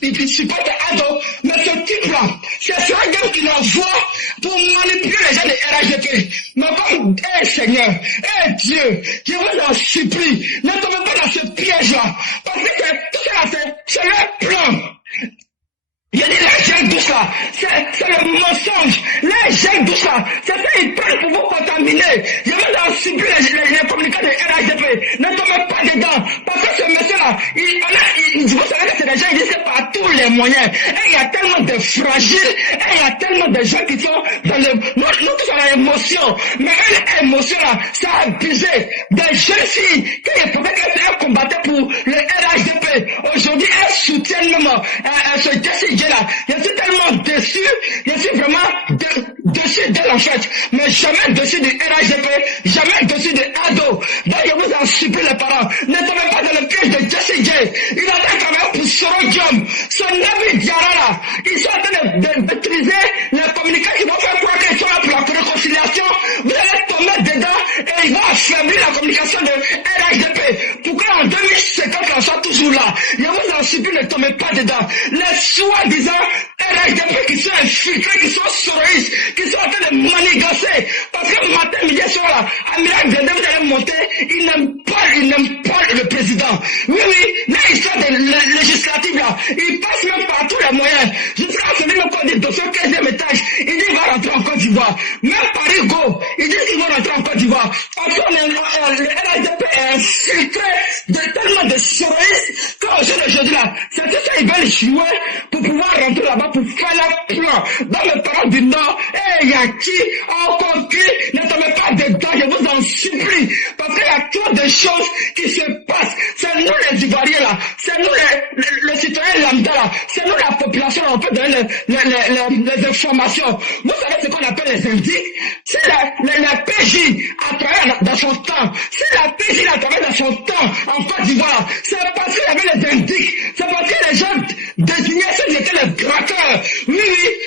qu'ils supportent Ado. Mais ce type-là, c'est Soro Gum qui l'envoie pour manipuler les gens de RHDP. Mais comme, Seigneur, Dieu, je vous en supplie, ne tombez pas dans ce piège-là. Parce que tout ça, c'est le plan. Il y a des gens tout ça, c'est le mensonge. Les gens tout ça, c'est ça ils prennent pour vous contaminer. Je veux en supplie les communicants de RHDP. Ne tombez pas dedans. Parce que ce monsieur-là, vous savez que c'est des gens qui disent par tous les moyens. Et il y a tellement de fragiles, et il y a tellement de gens qui sont dans le... Nous tous on a l'émotion. Mais l'émotion-là, ça a abusé. Des jeunes filles qui pouvaient être combattre pour le RHDP. Aujourd'hui, elles soutiennent même ce décision. Je suis tellement déçu, je suis vraiment déçu d'elle en fait, mais jamais déçu de RHDP, jamais déçu de Ado. Donc je vous en supplie les parents, ne tombez pas dans le piège de Jesse J. Il a fait quand même pour Soro Gum, son Nabi Diara là, ils sont en train d'utiliser les communicants qui vont faire croire qu'ils sont là pour la réconciliation, vous allez tomber dedans et ils vont affaiblir la communication de RHDP, pour qu'en 2050 on soit toujours là. Je vous en supplie, ne tombez pas dedans. Les soi-disant RHDP qui sont infiltrés, qui sont soroïstes, qui sont en train de manigancer. Parce que matin, midi, soir là, Amiral Blindé, vous allez monter, il n'aime pas le président. Oui, là, ils sont des législatives là. Ils passent même par tous les moyens. Jusqu'à celui même qu'on dit dossier au 15e étage, il dit qu'il va rentrer en Côte d'Ivoire. Même Paris Go, il dit qu'il va rentrer en Côte d'Ivoire. Parce que le RHDP est infiltré de tellement de soroïstes qu'aujourd'hui là, c'est tout ça, ils veulent jouer pour pouvoir rentrer là-bas pour faire leur plan. Dans le parents du Nord, Yaki, encore qui, ne tombez pas dedans, je vous en supplie. Parce qu'il y a trop de choses qui se passent. C'est nous les Ivoiriens là, c'est nous les citoyens lambda là, c'est nous la population là, on peut donner les informations. Vous savez ce qu'on appelle les indices? C'est la PJ à travers dans son temps. C'est la PJ à travers dans son temps en Côte d'Ivoire. C'est parce qu'il y avait les indices. C'est parce que les gens désignaient ceux qui étaient les braqueurs. Oui,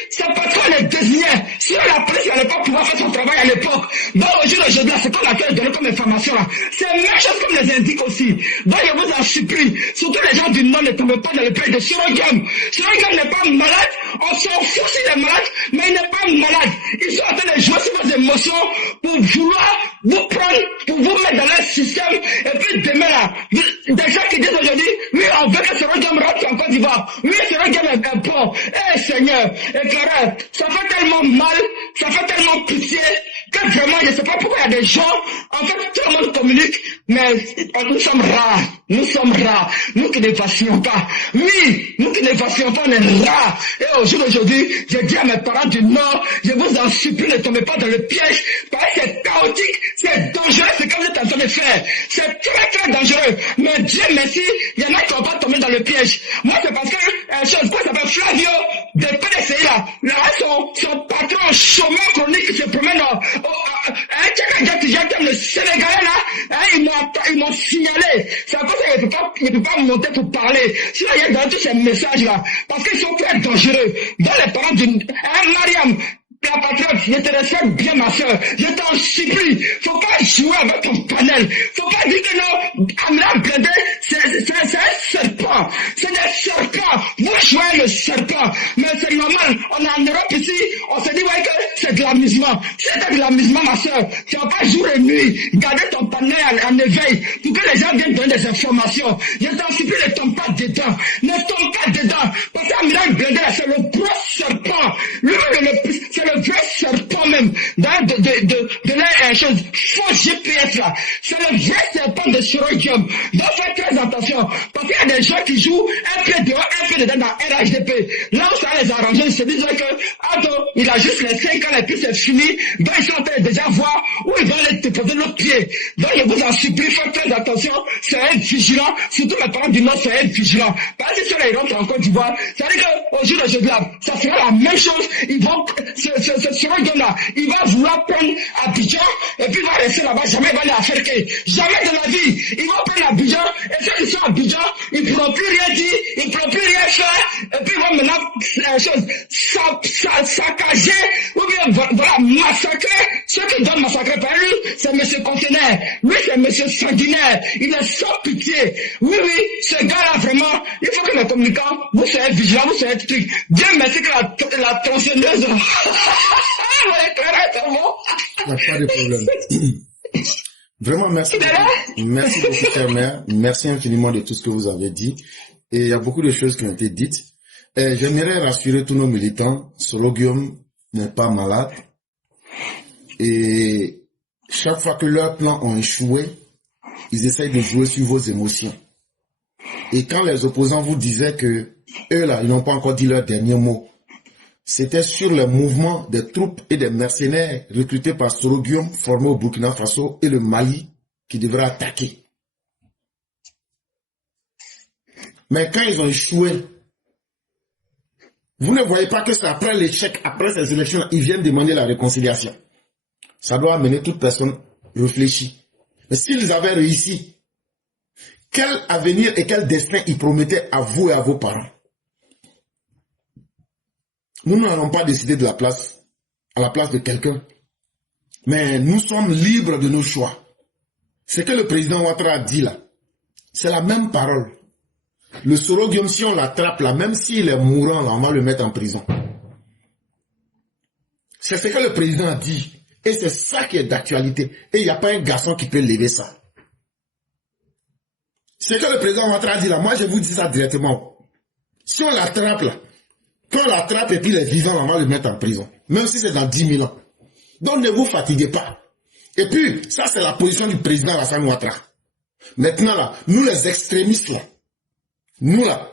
c'est parce qu'on les désignait. Si la police n'allait pas pouvoir faire son travail à l'époque, donc aujourd'hui, c'est qu'on a donné comme information là. C'est la même chose comme les indiques aussi. Donc je vous en supplie, surtout les gens du Nord ne tombent pas dans le pays de Soro Gum. Soro Gum n'est pas malade, on s'en fout s'il est malade, mais il n'est pas malade. Ils sont en train de jouer sur vos émotions pour vouloir vous prendre, pour vous mettre dans leur système. Et puis demain là, des gens qui disent aujourd'hui, oui, on veut que Soro Gum rentre en Côte d'Ivoire. Oui, Soro Gum est bon. Seigneur, éclaireur, ça fait tellement mal, ça fait tellement pitié. Que vraiment, je ne sais pas pourquoi il y a des gens, en fait, tout le monde communique, mais nous sommes rares. Nous sommes rares. Nous qui ne vacillons pas. Oui, nous qui ne vacillons pas, on est rares. Et au jour d'aujourd'hui, je dis à mes parents du Nord, je vous en supplie, ne tombez pas dans le piège, parce que c'est chaotique, c'est dangereux ce que vous êtes en train de faire. C'est très très dangereux. Mais Dieu merci, il y en a qui ne vont pas tomber dans le piège. Moi, c'est parce que, chose, quoi, ça s'appelle Flavio, de PDCI là, son patron chômeur chronique qui se promène le Sénégalais là, ils m'ont signalé. C'est pour ça qu'il ne peut pas monter pour parler. Sinon, il y a dans tous ces messages là, parce qu'ils sont très dangereux. Dans les parents Mariam, la patronne, je te respecte bien ma soeur. Je t'en supplie. Faut pas jouer avec ton panel. Faut pas dire que non, Amina Blendé, c'est un serpent. C'est des serpents. Vous jouez le serpent. Mais c'est normal. On est en Europe ici. On se dit, ouais, que c'est de l'amusement. Si c'était de l'amusement, ma soeur, tu vas pas jour et nuit. Garder ton panel en éveil pour que les gens viennent donner des informations. Je t'en supplie, ne tombe pas dedans. Ne tombe pas dedans. Parce qu'Amina Blendé, c'est le gros serpent. Lui, c'est le vrai serpent même, de la chose, faux GPS là, c'est le vrai serpent de Chirurgium. Donc faites très attention, parce qu'il y a des gens qui jouent un pied dehors, un pied dedans dans RHDP. Là où ça les arrange, ils se disent que, attends, il a juste les 5 ans et puis c'est fini, donc ils sont en train de déjà voir où ils vont aller déposer l'autre pied. Donc je vous en supplie, faites très attention, c'est être vigilant, surtout mes parents du Nord, c'est être vigilant. Parce que sur les rentrent en Côte d'Ivoire, c'est-à-dire qu'au jour d'aujourd'hui, ça sera la même chose, ils vont, ce chirurgien-là, il va vouloir prendre Abidjan, et puis il va rester là-bas, jamais il va aller à Ferké. Jamais de la vie. Il va prendre Abidjan, et ceux qui sont à Abidjan, ils ne pourront plus rien dire, ils ne pourront plus rien faire, et puis ils vont maintenant, saccager, ou bien, voilà, massacrer, ceux qui doivent massacrer par lui, c'est M. Contenaire. Lui, c'est M. Sanguinaire. Il est sans pitié. Oui, ce gars-là, vraiment, il faut que les communicants, vous soyez vigilants, vous soyez trucs. Dieu merci que la tronçonneuse, il n'y a pas de problème. Vraiment, merci. Merci beaucoup, chère mère. Merci infiniment de tout ce que vous avez dit. Et il y a beaucoup de choses qui ont été dites. Et j'aimerais rassurer tous nos militants. Sologium n'est pas malade. Et chaque fois que leurs plans ont échoué, ils essayent de jouer sur vos émotions. Et quand les opposants vous disaient que eux là, ils n'ont pas encore dit leur dernier mot, c'était sur le mouvement des troupes et des mercenaires recrutés par Sorogium, formés au Burkina Faso et le Mali, qui devraient attaquer. Mais quand ils ont échoué, vous ne voyez pas que c'est après l'échec, après ces élections, ils viennent demander la réconciliation. Ça doit amener toute personne réfléchie. Mais s'ils avaient réussi, quel avenir et quel destin ils promettaient à vous et à vos parents? Nous n'allons pas décider de la place, à la place de quelqu'un. Mais nous sommes libres de nos choix. Ce que le président Ouattara a dit là, c'est la même parole. Le Sorogium, si on l'attrape là, même s'il est mourant là, on va le mettre en prison. C'est ce que le président a dit. Et c'est ça qui est d'actualité. Et il n'y a pas un garçon qui peut lever ça. C'est que le président Ouattara a dit là, moi je vous dis ça directement. Si on l'attrape là, quand on l'attrape et puis les vivants, on va le mettre en prison. Même si c'est dans 10 000 ans. Donc ne vous fatiguez pas. Et puis, ça c'est la position du président Alassane Ouattara. Maintenant là, nous les extrémistes là, nous là,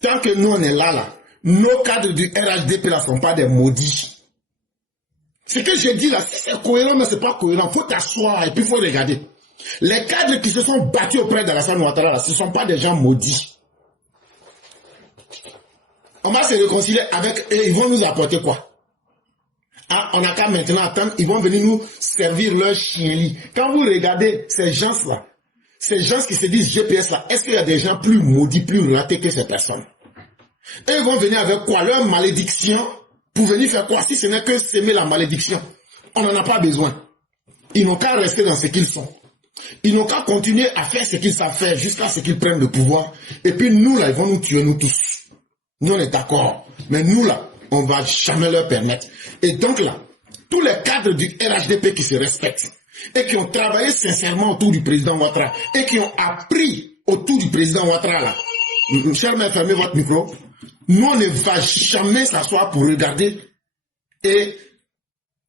tant que nous on est là, nos cadres du RHDP là sont pas des maudits. Ce que je dis là, si c'est cohérent mais c'est pas cohérent, faut t'asseoir et puis faut regarder. Les cadres qui se sont battus auprès d'Alassane Ouattara là, ce ne sont pas des gens maudits. On va se réconcilier avec eux, ils vont nous apporter quoi? Ah, on n'a qu'à maintenant attendre, ils vont venir nous servir leur chien-lit. Quand vous regardez ces gens-là, ces gens qui se disent GPS là, est-ce qu'il y a des gens plus maudits, plus ratés que ces personnes? Et ils vont venir avec quoi? Leur malédiction, pour venir faire quoi? Si ce n'est que s'aimer la malédiction. On n'en a pas besoin. Ils n'ont qu'à rester dans ce qu'ils sont. Ils n'ont qu'à continuer à faire ce qu'ils savent faire jusqu'à ce qu'ils prennent le pouvoir. Et puis nous là, ils vont nous tuer nous tous. Nous on est d'accord. Mais nous là, on ne va jamais leur permettre. Et donc là, tous les cadres du RHDP qui se respectent et qui ont travaillé sincèrement autour du président Ouattara et qui ont appris autour du président Ouattara là. Chère mère, fermez votre micro. Nous on ne va jamais s'asseoir pour regarder et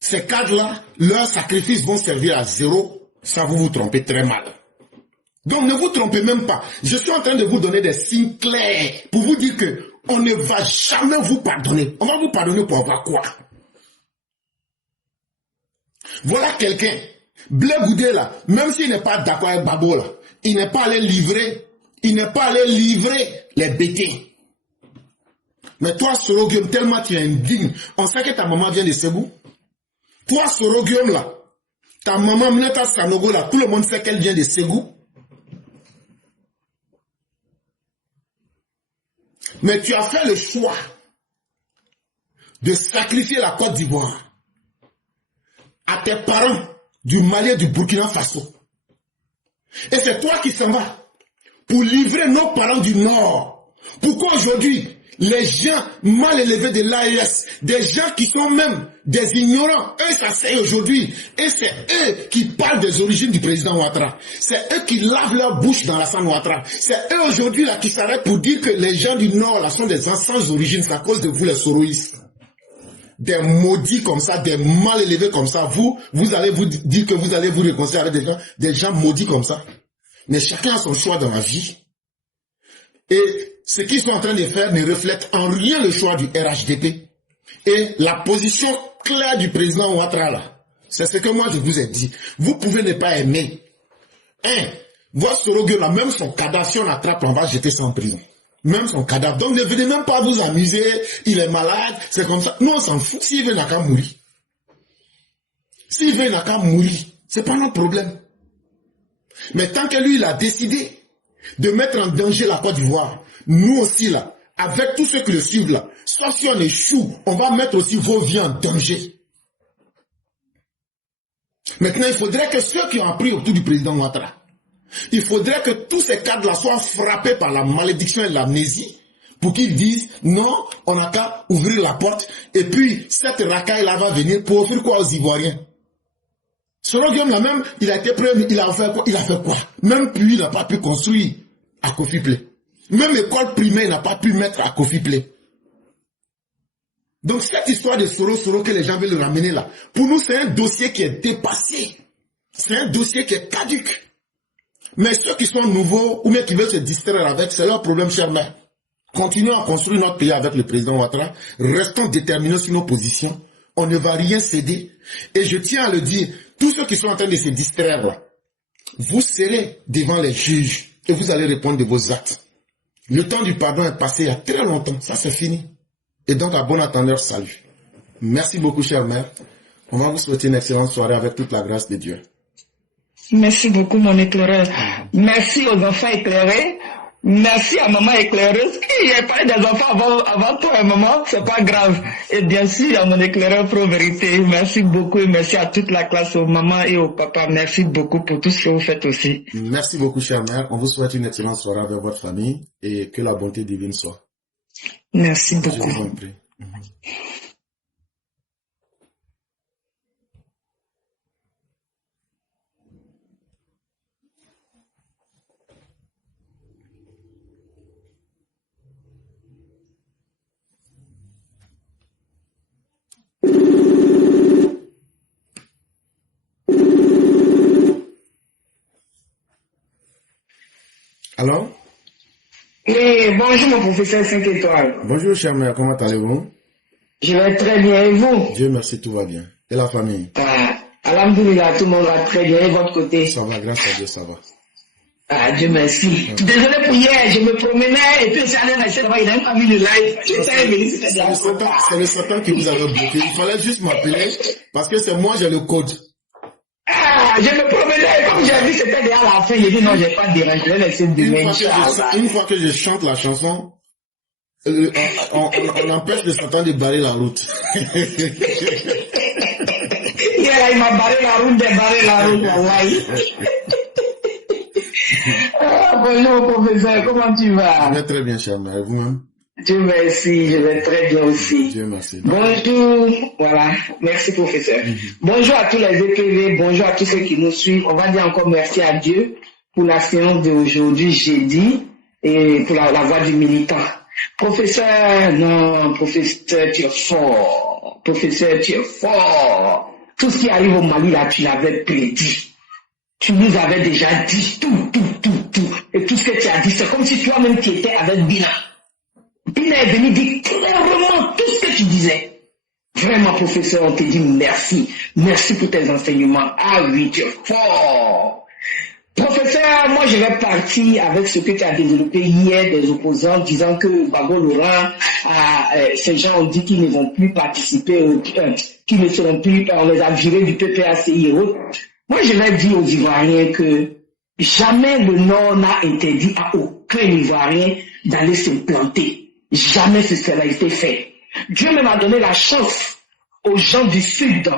ces cadres-là, leurs sacrifices vont servir à zéro, ça vous trompez très mal. Donc ne vous trompez même pas. Je suis en train de vous donner des signes clairs pour vous dire que on ne va jamais vous pardonner. On va vous pardonner pour quoi? Voilà quelqu'un, Blé Goudé là, même s'il n'est pas d'accord avec Babo là, il n'est pas allé livrer les bêtés. Mais toi, Soroguium, tellement tu es indigne, on sait que ta maman vient de Ségou. Toi, Soroguium là, ta maman Mneta Sanogo là, tout le monde sait qu'elle vient de Ségou. Mais tu as fait le choix de sacrifier la Côte d'Ivoire à tes parents du Mali et du Burkina Faso. Et c'est toi qui s'en vas pour livrer nos parents du Nord. Pourquoi aujourd'hui, les gens mal élevés de l'AES, des gens qui sont même des ignorants, eux s'asseyent aujourd'hui, et c'est eux qui parlent des origines du président Ouattara. C'est eux qui lavent leur bouche dans la sang Ouattara. C'est eux aujourd'hui là qui s'arrêtent pour dire que les gens du Nord là sont des gens sans origine, c'est à cause de vous les soroïstes. Des maudits comme ça, des mal élevés comme ça, vous allez vous dire que vous allez vous réconcilier avec des gens maudits comme ça. Mais chacun a son choix dans la vie. Et ce qu'ils sont en train de faire ne reflète en rien le choix du RHDP. Et la position claire du président Ouattara là, c'est ce que moi je vous ai dit. Vous pouvez ne pas aimer. Votre Soroguium là, même son cadavre, si on attrape, on va jeter ça en prison. Même son cadavre. Donc ne venez même pas vous amuser, il est malade, c'est comme ça. Nous on s'en fout, s'il veut, il n'a qu'à mourir. S'il veut, il n'a qu'à mourir. C'est pas notre problème. Mais tant que lui, il a décidé de mettre en danger la Côte d'Ivoire, nous aussi là, avec tous ceux qui le suivent là, soit si on échoue, on va mettre aussi vos vies en danger. Maintenant, il faudrait que ceux qui ont appris autour du président Ouattara, il faudrait que tous ces cadres-là soient frappés par la malédiction et l'amnésie pour qu'ils disent non, on n'a qu'à ouvrir la porte et puis cette racaille-là va venir pour offrir quoi aux Ivoiriens? Soroguium là même, il a été premier, il a fait quoi? Même puis il n'a pas pu construire à Kofi Plé. Même école primaire, il n'a pas pu mettre à Kofi Plé. Donc cette histoire de Soro que les gens veulent ramener là, pour nous c'est un dossier qui est dépassé. C'est un dossier qui est caduc. Mais ceux qui sont nouveaux ou bien qui veulent se distraire avec, c'est leur problème, chère mère. Continuons à construire notre pays avec le président Ouattara. Restons déterminés sur nos positions. On ne va rien céder. Et je tiens à le dire, tous ceux qui sont en train de se distraire là, vous serez devant les juges et vous allez répondre de vos actes. Le temps du pardon est passé il y a très longtemps. Ça, c'est fini. Et donc, à bon entendeur, salut. Merci beaucoup, chère mère. On va vous souhaiter une excellente soirée avec toute la grâce de Dieu. Merci beaucoup, mon éclaireur. Merci aux enfants éclairés. Merci à maman éclaireuse. Il n'y a pas des enfants avant toi, maman, c'est pas grave. Et bien sûr, à mon éclaireur pro-vérité. Merci beaucoup et merci à toute la classe, aux mamans et aux papas. Merci beaucoup pour tout ce que vous faites aussi. Merci beaucoup, chère mère. On vous souhaite une excellente soirée avec votre famille et que la bonté divine soit. Merci beaucoup. Je vous en prie. Alors? Oui, bonjour mon professeur 5 étoiles. Bonjour, chère mère, comment allez-vous? Je vais très bien, et vous? Dieu merci, tout va bien. Et la famille? Alhamdoulilah, tout le monde va très bien, et votre côté? Ça va, grâce à Dieu, ça va. Dieu merci. Désolé pour hier, je me promenais et puis j'allais rester là-bas, il n'a même pas mis le live. C'est le Satan qui vous avait bloqué. Il fallait juste m'appeler parce que c'est moi, j'ai le code. Je me promenais, comme j'ai vu c'était déjà la fin, j'ai dit non, j'ai pas dérangé, je vais laisser demain. Une fois que je chante la chanson, on empêche le Satan de barrer la route. Il m'a barré la route, waouh. Bonjour professeur, comment tu vas? Je vais très bien, chère mère, vous-même? Dieu merci, je vais très bien aussi. Dieu merci. Bonjour, voilà, merci professeur. Bonjour à tous les EPV, bonjour à tous ceux qui nous suivent. On va dire encore merci à Dieu pour la séance d'aujourd'hui, jeudi, et pour la voix du militant. Professeur, non, professeur, tu es fort. Professeur, tu es fort. Tout ce qui arrive au Mali, là, tu l'avais prédit. Tu nous avais déjà dit tout. Et tout ce que tu as dit, c'est comme si toi-même tu étais avec Bina. Bina est venu dire clairement tout ce que tu disais. Vraiment, professeur, on te dit merci. Merci pour tes enseignements. Ah oui, tu es fort. Professeur, moi je vais partir avec ce que tu as développé hier des opposants disant que Bago Laurent, ces gens ont dit qu'ils ne vont plus participer, qu'ils ne seront plus, on les a virés du PPACI et autres. Moi je vais dire aux Ivoiriens que jamais le Nord n'a interdit à aucun Ivoirien d'aller se planter. Jamais cela a été fait. Dieu même a donné la chance aux gens du Sud,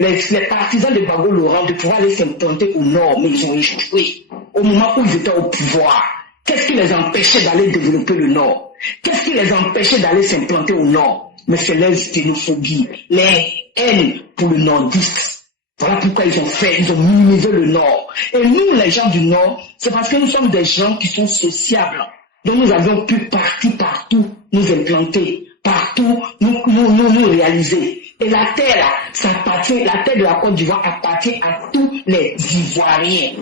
les partisans de Bago Laurent, de pouvoir aller s'implanter au Nord, mais ils ont échoué. Au moment où ils étaient au pouvoir, qu'est-ce qui les empêchait d'aller développer le Nord? Qu'est-ce qui les empêchait d'aller s'implanter au Nord? Mais c'est leur xénophobie, les haines pour le nordiste. Voilà pourquoi ils ont minimisé le Nord. Et nous, les gens du Nord, c'est parce que nous sommes des gens qui sont sociables. Donc nous avions pu partout nous implanter, partout nous réaliser. Et la terre, là, ça appartient, la terre de la Côte d'Ivoire appartient à tous les Ivoiriens.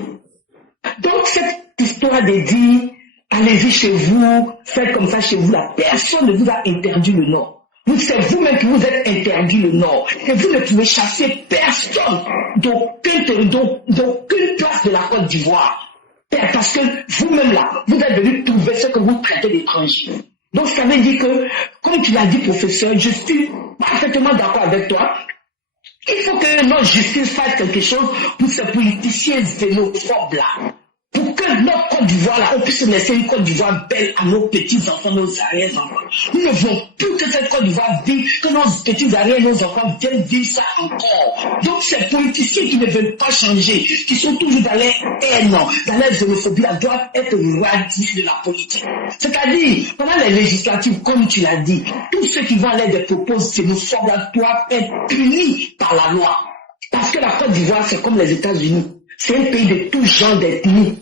Donc cette histoire de dire, allez-y chez vous, faites comme ça chez vous, là, personne ne vous a interdit le Nord. C'est vous-même qui vous êtes interdit le Nord. Et vous ne pouvez chasser personne d'aucune place de la Côte d'Ivoire. Parce que vous-même là, vous êtes venu trouver ce que vous traitez d'étrangers. Donc ça veut dire que, comme tu l'as dit professeur, je suis parfaitement d'accord avec toi. Il faut que notre justice fasse quelque chose pour ces politiciens xénophobes là. Pour que notre Côte d'Ivoire, là, on puisse laisser une Côte d'Ivoire belle à nos petits-enfants, nos arrière-enfants. Nous ne voulons plus que cette Côte d'Ivoire vive, que nos petits arrière, nos enfants viennent vivre ça encore. Donc ces politiciens qui ne veulent pas changer, qui sont toujours dans les haines, dans les xénophobie, doivent être radiés de la politique. C'est-à-dire, pendant les législatives, comme tu l'as dit, tous ceux qui vont aller des propos xénophobes doivent être punis par la loi. Parce que la Côte d'Ivoire, c'est comme les États-Unis. C'est un pays de tout genre d'ethnie.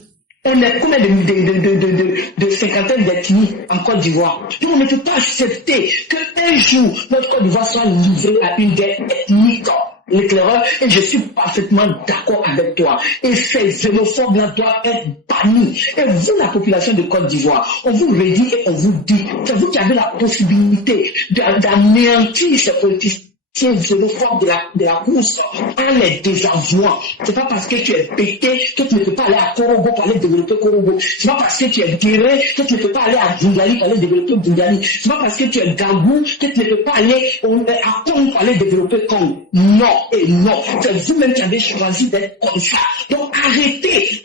On est combien de cinquantaines d'ethnies en Côte d'Ivoire. Donc on ne peut pas accepter qu'un jour, notre Côte d'Ivoire soit livrée à une guerre ethnique. L'éclaireur, et je suis parfaitement d'accord avec toi. Et ces xénophobes-là doivent être bannis. Et vous, la population de Côte d'Ivoire, on vous redit et on vous dit, c'est vous qui avez la possibilité d'anéantir ces politiciens xénophobes de la course en les désavouant. C'est pas parce que tu es pété que tu ne peux pas aller à Korogo pour aller développer Korogo. C'est pas parce que tu es guéré que tu ne peux pas aller à Bungali pour aller développer Bungali. C'est pas parce que tu es Gabou que tu ne peux pas aller à Congo pour aller développer Congo. Non et non. C'est vous-même qui avez choisi d'être comme ça. Donc arrêtez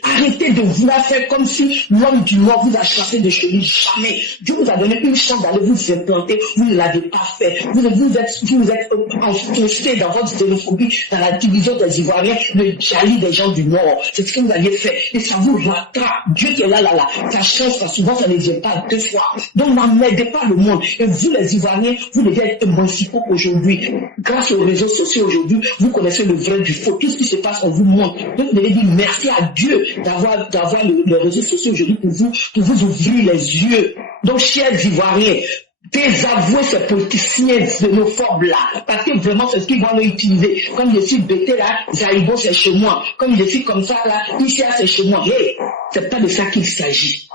de vouloir faire comme si l'homme du Nord vous a chassé de chez lui. Jamais. Dieu vous a donné une chance d'aller vous implanter. Vous ne l'avez pas fait. Vous êtes enfoncé dans votre xénophobie, dans la division des Ivoiriens, le djali des gens du Nord. C'est ce que vous aviez fait. Et ça vous rattrape. Dieu qui est là. Sa chance, souvent, ça ne vient pas deux fois. Donc, n'emmerdez pas le monde. Et vous, les Ivoiriens, vous devez être émancipés aujourd'hui. Grâce aux réseaux sociaux aujourd'hui, vous connaissez le vrai du faux. Tout ce qui se passe, on vous montre. Donc, vous devez dire merci à Dieu d'avoir les réseaux sociaux aujourd'hui pour vous ouvrir les yeux. Donc, chers Ivoiriens, désavouer ces politiciens xénophobes là, parce que vraiment c'est ce qu'ils vont utiliser. Comme je suis bêté là, Zaïbo c'est chez moi. Comme je suis comme ça là, ici c'est chez moi. Hey, c'est pas de ça qu'il s'agit.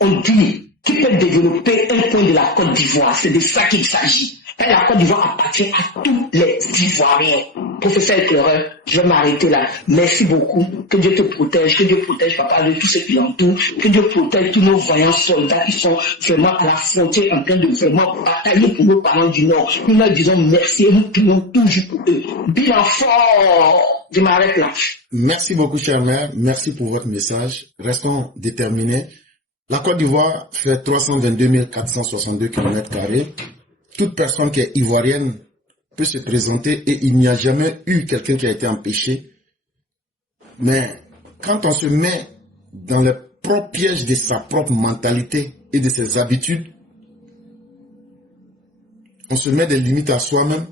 On dit qu'il peut développer un point de la Côte d'Ivoire, c'est de ça qu'il s'agit. Et la Côte d'Ivoire appartient à tous les Ivoiriens. Professeur éclaireur, je vais m'arrêter là. Merci beaucoup. Que Dieu te protège. Que Dieu protège papa de tous ceux qui l'entourent. Que Dieu protège tous nos voyants soldats qui sont vraiment à la frontière en train de vraiment batailler pour nos parents du Nord. Nous leur disons merci et nous prions toujours pour eux. Bilan fort. Je m'arrête là. Merci beaucoup, chère mère. Merci pour votre message. Restons déterminés. La Côte d'Ivoire fait 322 462 km². Toute personne qui est ivoirienne peut se présenter et il n'y a jamais eu quelqu'un qui a été empêché. Mais quand on se met dans le propre piège de sa propre mentalité et de ses habitudes, on se met des limites à soi-même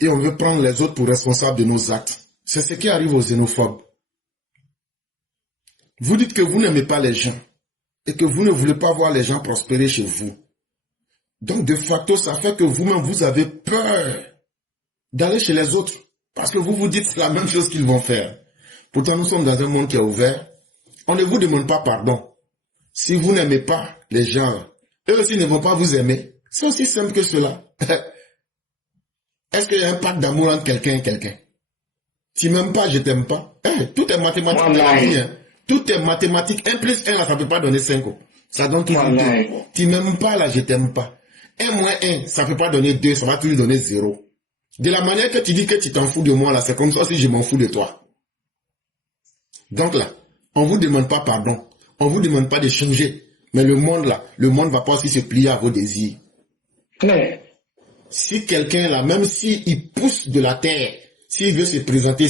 et on veut prendre les autres pour responsables de nos actes. C'est ce qui arrive aux xénophobes. Vous dites que vous n'aimez pas les gens et que vous ne voulez pas voir les gens prospérer chez vous. Donc, de facto, ça fait que vous-même, vous avez peur d'aller chez les autres. Parce que vous vous dites la même chose qu'ils vont faire. Pourtant, nous sommes dans un monde qui est ouvert. On ne vous demande pas pardon. Si vous n'aimez pas les gens, eux aussi ne vont pas vous aimer. C'est aussi simple que cela. Est-ce qu'il y a un pacte d'amour entre quelqu'un et quelqu'un? Tu m'aimes pas, je t'aime pas. Tout est mathématique dans la vie. Tout est mathématique. 1 plus 1, là, ça ne peut pas donner 5. Ça donne toujours 2. Tu m'aimes pas, là, je t'aime pas. 1 moins 1, ça ne peut pas donner 2, ça va toujours donner 0. De la manière que tu dis que tu t'en fous de moi, là, c'est comme ça si je m'en fous de toi. Donc là, on ne vous demande pas pardon. On ne vous demande pas de changer. Mais le monde, là, le monde ne va pas aussi se plier à vos désirs. Si quelqu'un, là, même s'il pousse de la terre, s'il veut se présenter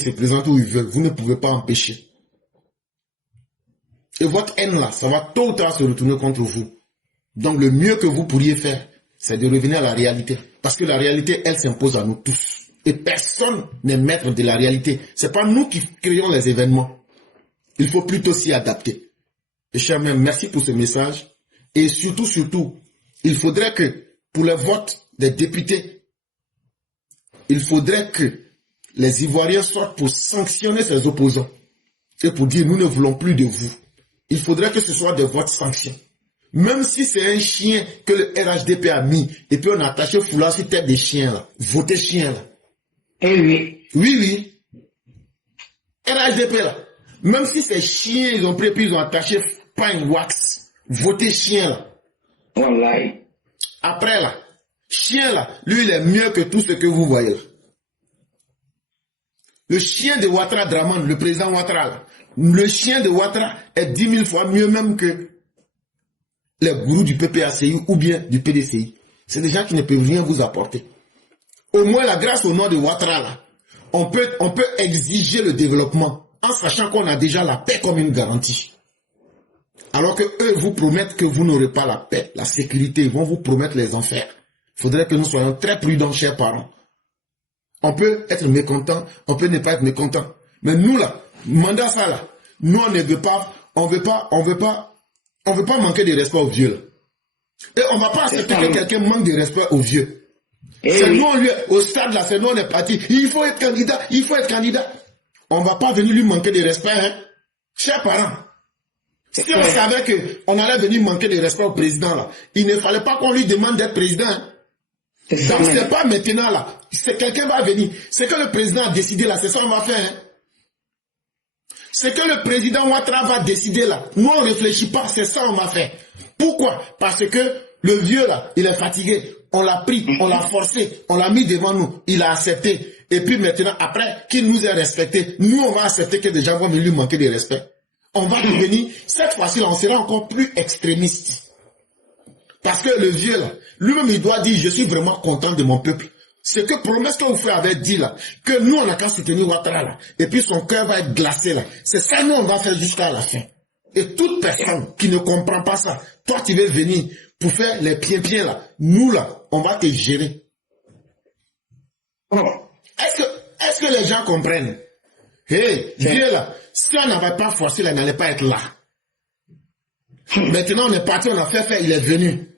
où il veut, vous ne pouvez pas empêcher. Et votre haine, là, ça va tôt ou tard se retourner contre vous. Donc le mieux que vous pourriez faire, c'est de revenir à la réalité. Parce que la réalité, elle s'impose à nous tous. Et personne n'est maître de la réalité. C'est pas nous qui créons les événements. Il faut plutôt s'y adapter. Et chers amis, merci pour ce message. Et surtout, il faudrait que pour le vote des députés, il faudrait que les Ivoiriens sortent pour sanctionner ses opposants. Et pour dire, nous ne voulons plus de vous. Il faudrait que ce soit des votes sanctions. Même si c'est un chien que le RHDP a mis, et puis on a attaché foulard sur tête des chiens là. Votez chien là. Eh oui. Oui. RHDP là. Même si c'est chien, ils ont pris puis ils ont attaché pain wax. Votez chien là. Wallahi. Après là, chien là, lui il est mieux que tout ce que vous voyez là. Le chien de Ouattara Draman, le président Ouattara là, le chien de Ouattara est 10 000 fois mieux même que les gourous du PPACI ou bien du PDCI. C'est des gens qui ne peuvent rien vous apporter. Au moins, la grâce au nom de Ouattara, là, on peut exiger le développement en sachant qu'on a déjà la paix comme une garantie. Alors que eux vous promettent que vous n'aurez pas la paix, la sécurité, ils vont vous promettre les enfers. Il faudrait que nous soyons très prudents, chers parents. On peut être mécontent, on peut ne pas être mécontent. Mais nous là, mandat ça là, nous on ne veut pas, on veut pas manquer de respect aux vieux là. Et on ne va pas accepter que quelqu'un manque de respect aux vieux. C'est nous, au stade là, c'est nous on est parti. Il faut être candidat, il faut être candidat. On ne va pas venir lui manquer de respect, hein. Chers parents. Si on savait qu'on allait venir manquer de respect au président là, il ne fallait pas qu'on lui demande d'être président, hein. Donc c'est pas maintenant là, c'est quelqu'un va venir. C'est que le président a décidé là, c'est ça qu'on va faire, hein. C'est que le président Ouattara va décider là. Nous on ne réfléchit pas, c'est ça qu'on va faire. Pourquoi? Parce que le vieux là, il est fatigué. On l'a pris, on l'a forcé, on l'a mis devant nous, il a accepté. Et puis maintenant, après qu'il nous ait respecté, nous on va accepter que des gens vont venir lui manquer de respect. On va devenir, cette fois-ci là, on sera encore plus extrémiste. Parce que le vieux là, lui-même il doit dire, je suis vraiment content de mon peuple. C'est que promesse que vous faites avait dit là, que nous on n'a qu'à soutenir Ouattara là, et puis son cœur va être glacé là. C'est ça nous on va faire jusqu'à la fin. Et toute personne qui ne comprend pas ça, toi tu veux venir pour faire les pieds là, nous là, on va te gérer. Est-ce que les gens comprennent? Hé, vieux là, si on n'avait pas forcé là, il n'allait pas être là. Maintenant on est parti, on a fait faire, il est venu.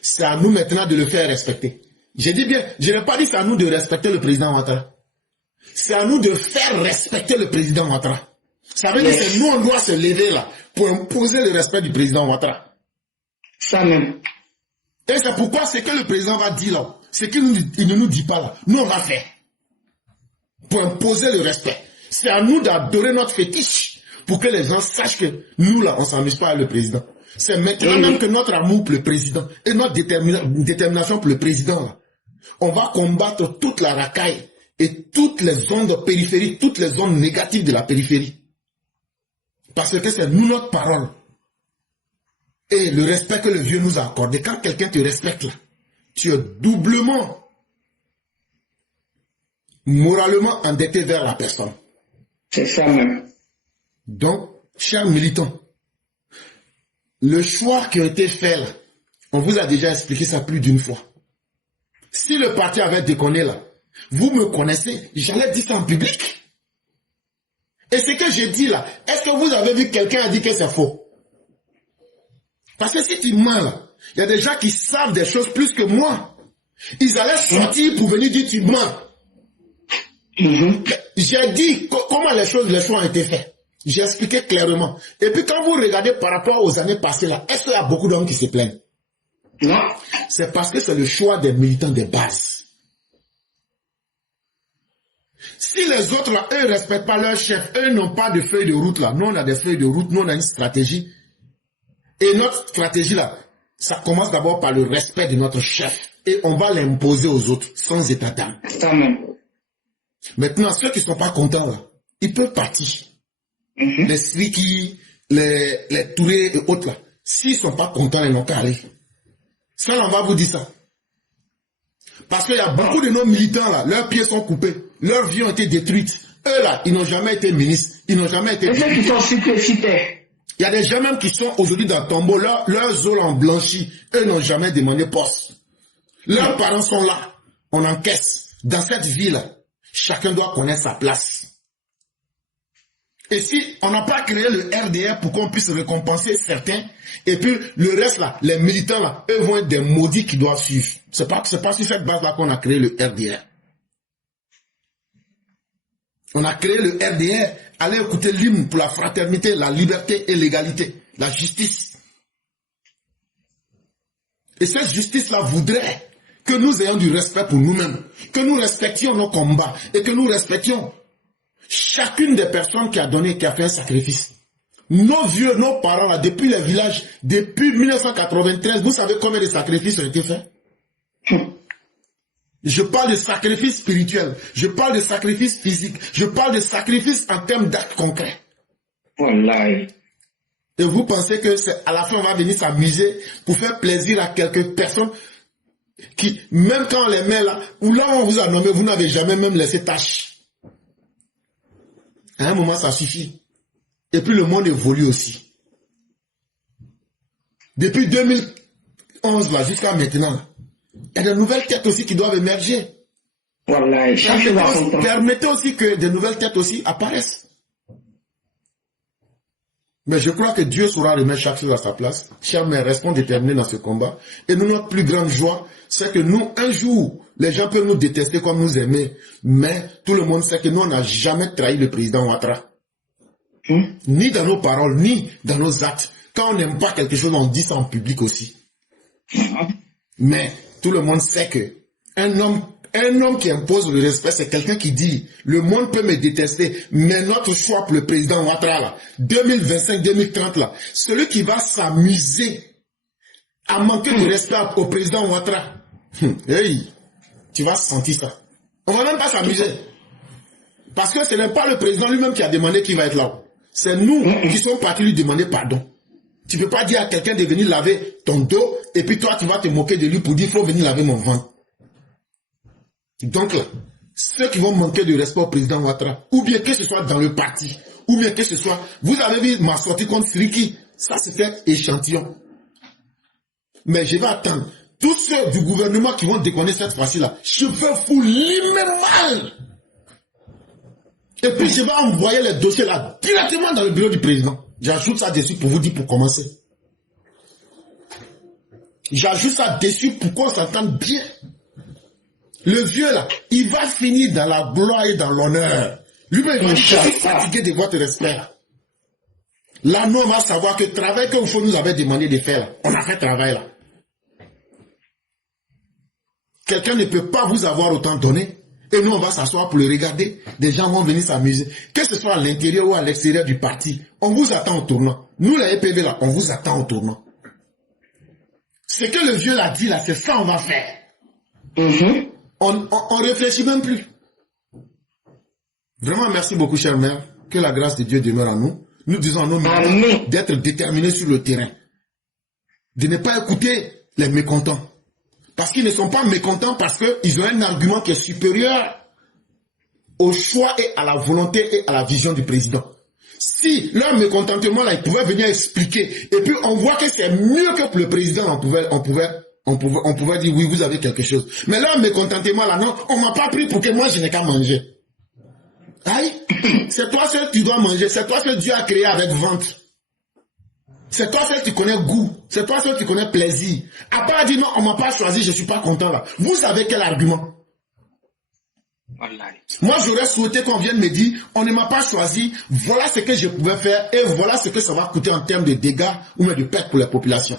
C'est à nous maintenant de le faire respecter. J'ai dit bien, je n'ai pas dit c'est à nous de respecter le président Ouattara. C'est à nous de faire respecter le président Ouattara. Ça veut dire que c'est nous, on doit se lever là pour imposer le respect du président Ouattara. Ça même. Et c'est pourquoi c'est que le président va dire là, c'est qu'il ne nous dit pas là, nous on va faire. Pour imposer le respect. C'est à nous d'adorer notre fétiche pour que les gens sachent que nous là, on ne s'amuse pas avec le président. C'est maintenant même que notre amour pour le président et notre détermination pour le président là, on va combattre toute la racaille et toutes les ondes périphériques, toutes les ondes négatives de la périphérie. Parce que c'est nous notre parole. Et le respect que le vieux nous a accordé, quand quelqu'un te respecte là, tu es doublement, moralement endetté vers la personne. C'est ça même. Donc, chers militants, le choix qui a été fait là, on vous a déjà expliqué ça plus d'une fois. Si le parti avait déconné là, vous me connaissez, j'allais dire ça en public. Et ce que j'ai dit là, est-ce que vous avez vu quelqu'un a dit que c'est faux? Parce que si tu mens là, il y a des gens qui savent des choses plus que moi. Ils allaient sortir pour venir dire tu mens. J'ai dit comment les choix ont été faits. J'ai expliqué clairement. Et puis quand vous regardez par rapport aux années passées là, est-ce qu'il y a beaucoup d'hommes qui se plaignent? Non. C'est parce que c'est le choix des militants de base. Si les autres là, eux ne respectent pas leur chef, eux n'ont pas de feuille de route là. Nous on a des feuilles de route, nous on a une stratégie. Et notre stratégie là, ça commence d'abord par le respect de notre chef. Et on va l'imposer aux autres, sans état d'âme. Maintenant, ceux qui ne sont pas contents là, ils peuvent partir. Les Sriki, les Touré et autres là. S'ils ne sont pas contents, ils n'ont qu'à aller. Ça, on va vous dire ça. Parce qu'il y a beaucoup de nos militants là, leurs pieds sont coupés, leurs vies ont été détruites. Eux là, ils n'ont jamais été ministres, ils n'ont jamais été... Ceux qui sont cités. Il y a des gens même qui sont aujourd'hui dans le tombeau, leurs os ont blanchi, eux n'ont jamais demandé poste. Leurs parents sont là, on encaisse. Dans cette vie-là, chacun doit connaître sa place. Et si on n'a pas créé le RDR pour qu'on puisse récompenser certains, et puis le reste là, les militants là, eux vont être des maudits qui doivent suivre. C'est pas sur cette base-là qu'on a créé le RDR. On a créé le RDR, allez écouter l'hymne pour la fraternité, la liberté et l'égalité, la justice. Et cette justice-là voudrait que nous ayons du respect pour nous-mêmes, que nous respections nos combats et que nous respections chacune des personnes qui a donné, qui a fait un sacrifice. Nos vieux, nos parents, là, depuis les villages, depuis 1993, vous savez combien de sacrifices ont été faits? Je parle de sacrifices spirituels, je parle de sacrifices physiques, je parle de sacrifices en termes d'actes concrets. Wallahi. Et vous pensez que c'est à la fin on va venir s'amuser pour faire plaisir à quelques personnes qui, même quand on les met là, ou là on vous a nommé, vous n'avez jamais même laissé tâche. À un moment ça suffit. Et puis le monde évolue aussi. Depuis 2011 là jusqu'à maintenant, il y a de nouvelles têtes aussi qui doivent émerger. Wallahi. Permettez aussi que de nouvelles têtes aussi apparaissent. Mais je crois que Dieu saura remettre chaque chose à sa place. Chers mères, restons déterminés dans ce combat. Et nous, notre plus grande joie, c'est que nous, un jour, les gens peuvent nous détester comme nous aimer. Mais tout le monde sait que nous, on n'a jamais trahi le président Ouattara. Ni dans nos paroles, ni dans nos actes. Quand on n'aime pas quelque chose, on dit ça en public aussi. Mais tout le monde sait que un homme qui impose le respect, c'est quelqu'un qui dit le monde peut me détester, mais notre choix pour le président Ouattara, là, 2025-2030, là, celui qui va s'amuser à manquer de respect au président Ouattara, hey, tu vas sentir ça. On va même pas s'amuser. Parce que ce n'est pas le président lui-même qui a demandé qu'il va être là. C'est nous qui sommes partis lui demander pardon. Tu ne peux pas dire à quelqu'un de venir laver ton dos et puis toi tu vas te moquer de lui pour dire il faut venir laver mon ventre. Donc là, ceux qui vont manquer de respect au président Ouattara, ou bien que ce soit dans le parti, ou bien que ce soit, vous avez vu ma sortie contre Sriki, ça c'était échantillon. Mais je vais attendre. Tous ceux du gouvernement qui vont déconner cette fois-ci-là, je vais vous limer mal. Et puis je vais envoyer les dossiers là directement dans le bureau du président. J'ajoute ça dessus pour vous dire pour commencer. J'ajoute ça dessus pour qu'on s'entende bien. Le vieux là, il va finir dans la gloire et dans l'honneur. Lui-même, il va dire, je suis fatigué de votre respect. Là, nous, on va savoir que le travail que vous nous avez demandé de faire, là, on a fait travail là. Quelqu'un ne peut pas vous avoir autant donné. Et nous, on va s'asseoir pour le regarder. Des gens vont venir s'amuser. Que ce soit à l'intérieur ou à l'extérieur du parti, on vous attend au tournant. Nous, la EPV là, on vous attend au tournant. Ce que le vieux l'a dit là, c'est ça qu'on va faire. On réfléchit même plus. Vraiment, merci beaucoup, chère mère. Que la grâce de Dieu demeure en nous. Nous disons à nos militants d'être déterminés sur le terrain. De ne pas écouter les mécontents. Parce qu'ils ne sont pas mécontents parce qu'ils ont un argument qui est supérieur au choix et à la volonté et à la vision du président. Si leur mécontentement là, ils pouvaient venir expliquer, et puis on voit que c'est mieux que pour le président, on pouvait dire oui, vous avez quelque chose. Mais leur mécontentement là, non, on m'a pas pris pour que moi je n'ai qu'à manger. Aïe, c'est toi seul qui dois manger, c'est toi seul Dieu a créé avec ventre. C'est toi seul qui connais goût, c'est toi seul qui connais plaisir. À part dire non, on m'a pas choisi, je suis pas content là. Vous avez quel argument? Moi, j'aurais souhaité qu'on vienne me dire, on ne m'a pas choisi, voilà ce que je pouvais faire et voilà ce que ça va coûter en termes de dégâts ou même de pertes pour la population.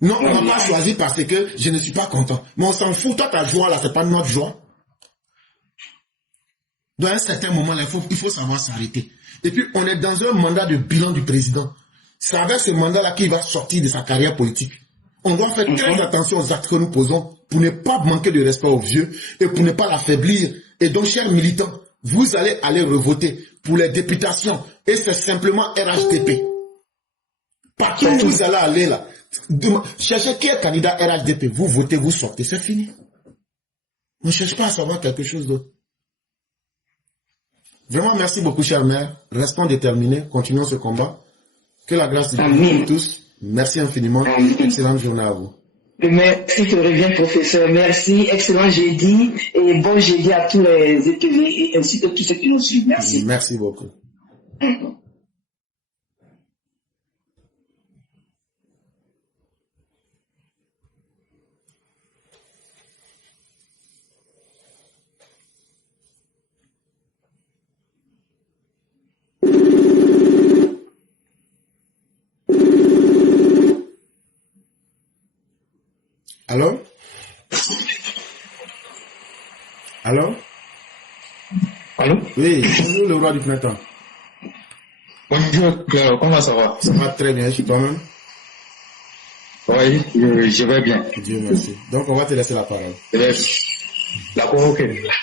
Non, on m'a pas choisi parce que je ne suis pas content. Mais on s'en fout, toi ta joie là, c'est pas notre joie. Dans un certain moment, là, il faut savoir s'arrêter. Et puis, on est dans un mandat de bilan du président. C'est avec ce mandat-là qu'il va sortir de sa carrière politique. On doit faire très attention aux actes que nous posons pour ne pas manquer de respect aux vieux et pour ne pas l'affaiblir. Et donc, chers militants, vous allez aller revoter pour les députations. Et c'est simplement RHDP. Partout où vous allez aller là, cherchez qui est candidat RHDP. Vous votez, vous sortez, c'est fini. On ne cherche pas à savoir quelque chose d'autre. Vraiment, merci beaucoup, chère mère. Restons déterminés, continuons ce combat. Que la grâce de Dieu pour tous. Merci infiniment. Excellente journée à vous. Merci, te reviens, professeur. Merci. Excellent jeudi. Et bon jeudi à tous les étudiants et ainsi que tous ceux qui nous suivent. Merci. Merci beaucoup. Allô? Allô? Allô? Oui, bonjour le roi du printemps. Bonjour, comment ça va? Ça va très bien, chez toi-même? Oui, je vais bien. Dieu merci. Donc on va te laisser la parole. D'accord, ok.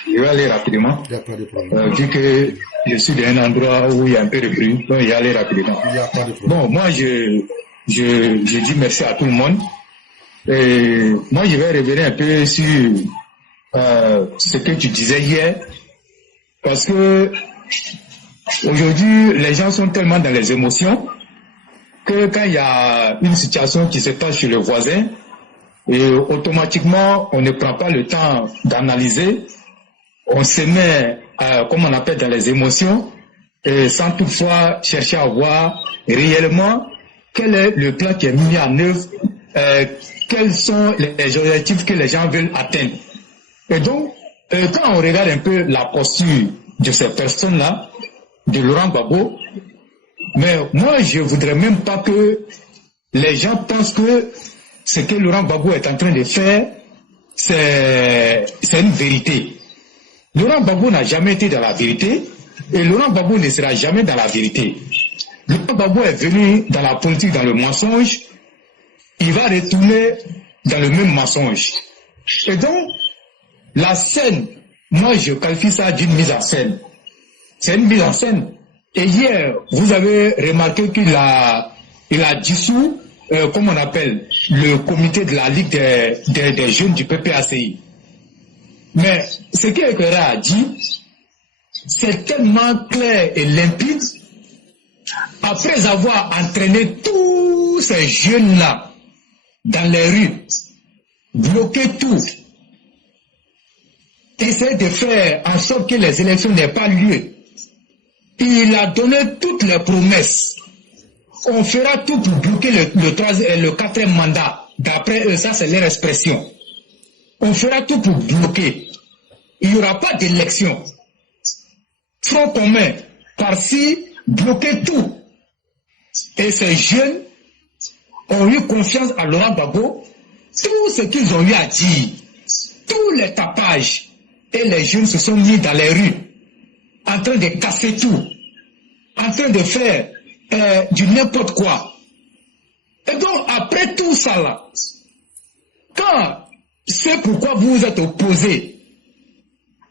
Je vais aller rapidement. Il n'y a pas de problème. Vu que je suis dans un endroit où il y a un peu de bruit, donc je vais aller rapidement. Il n'y a pas de problème. Bon, moi je dis merci à tout le monde. Et moi je vais revenir un peu sur ce que tu disais hier, parce que aujourd'hui les gens sont tellement dans les émotions que quand il y a une situation qui se passe chez le voisin, et automatiquement on ne prend pas le temps d'analyser, on se met comme on appelle dans les émotions, et sans toutefois chercher à voir réellement quel est le plan qui est mis en œuvre, quels sont les objectifs que les gens veulent atteindre. Et donc, quand on regarde un peu la posture de ces personnes-là, de Laurent Gbagbo, mais moi, je voudrais même pas que les gens pensent que ce que Laurent Gbagbo est en train de faire, c'est une vérité. Laurent Gbagbo n'a jamais été dans la vérité, et Laurent Gbagbo ne sera jamais dans la vérité. Laurent Gbagbo est venu dans la politique, dans le mensonge, il va retourner dans le même mensonge. Et donc, la scène, moi je qualifie ça d'une mise en scène. C'est une mise en scène. Et hier, vous avez remarqué qu'il a dissous, comme on appelle, le comité de la Ligue des jeunes du PPACI. Mais ce qu'Ekera a dit, c'est tellement clair et limpide. Après avoir entraîné tous ces jeunes-là dans les rues, bloquer tout, essayer de faire en sorte que les élections n'aient pas lieu. Il a donné toutes les promesses. On fera tout pour bloquer le quatrième mandat. D'après eux, ça c'est leur expression. On fera tout pour bloquer. Il n'y aura pas d'élection. Front commun, par-ci, bloquer tout. Et ces jeunes ont eu confiance à Laurent Gbagbo. Tout ce qu'ils ont eu à dire, tous les tapages, et les jeunes se sont mis dans les rues, en train de casser tout, en train de faire du n'importe quoi. Et donc, après tout ça là, quand c'est pourquoi vous vous êtes opposé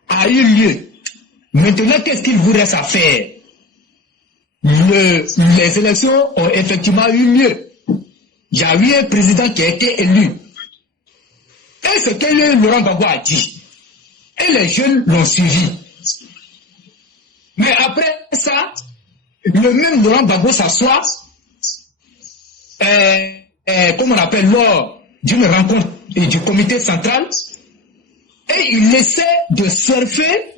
a eu lieu, maintenant qu'est-ce qu'il vous reste à faire? Les élections ont effectivement eu lieu. Il y a eu un président qui a été élu. Et ce que Laurent Gbagbo a dit, et les jeunes l'ont suivi. Mais après ça, le même Laurent Gbagbo s'assoit, comme on appelle, lors d'une rencontre du comité central, et il essaie de surfer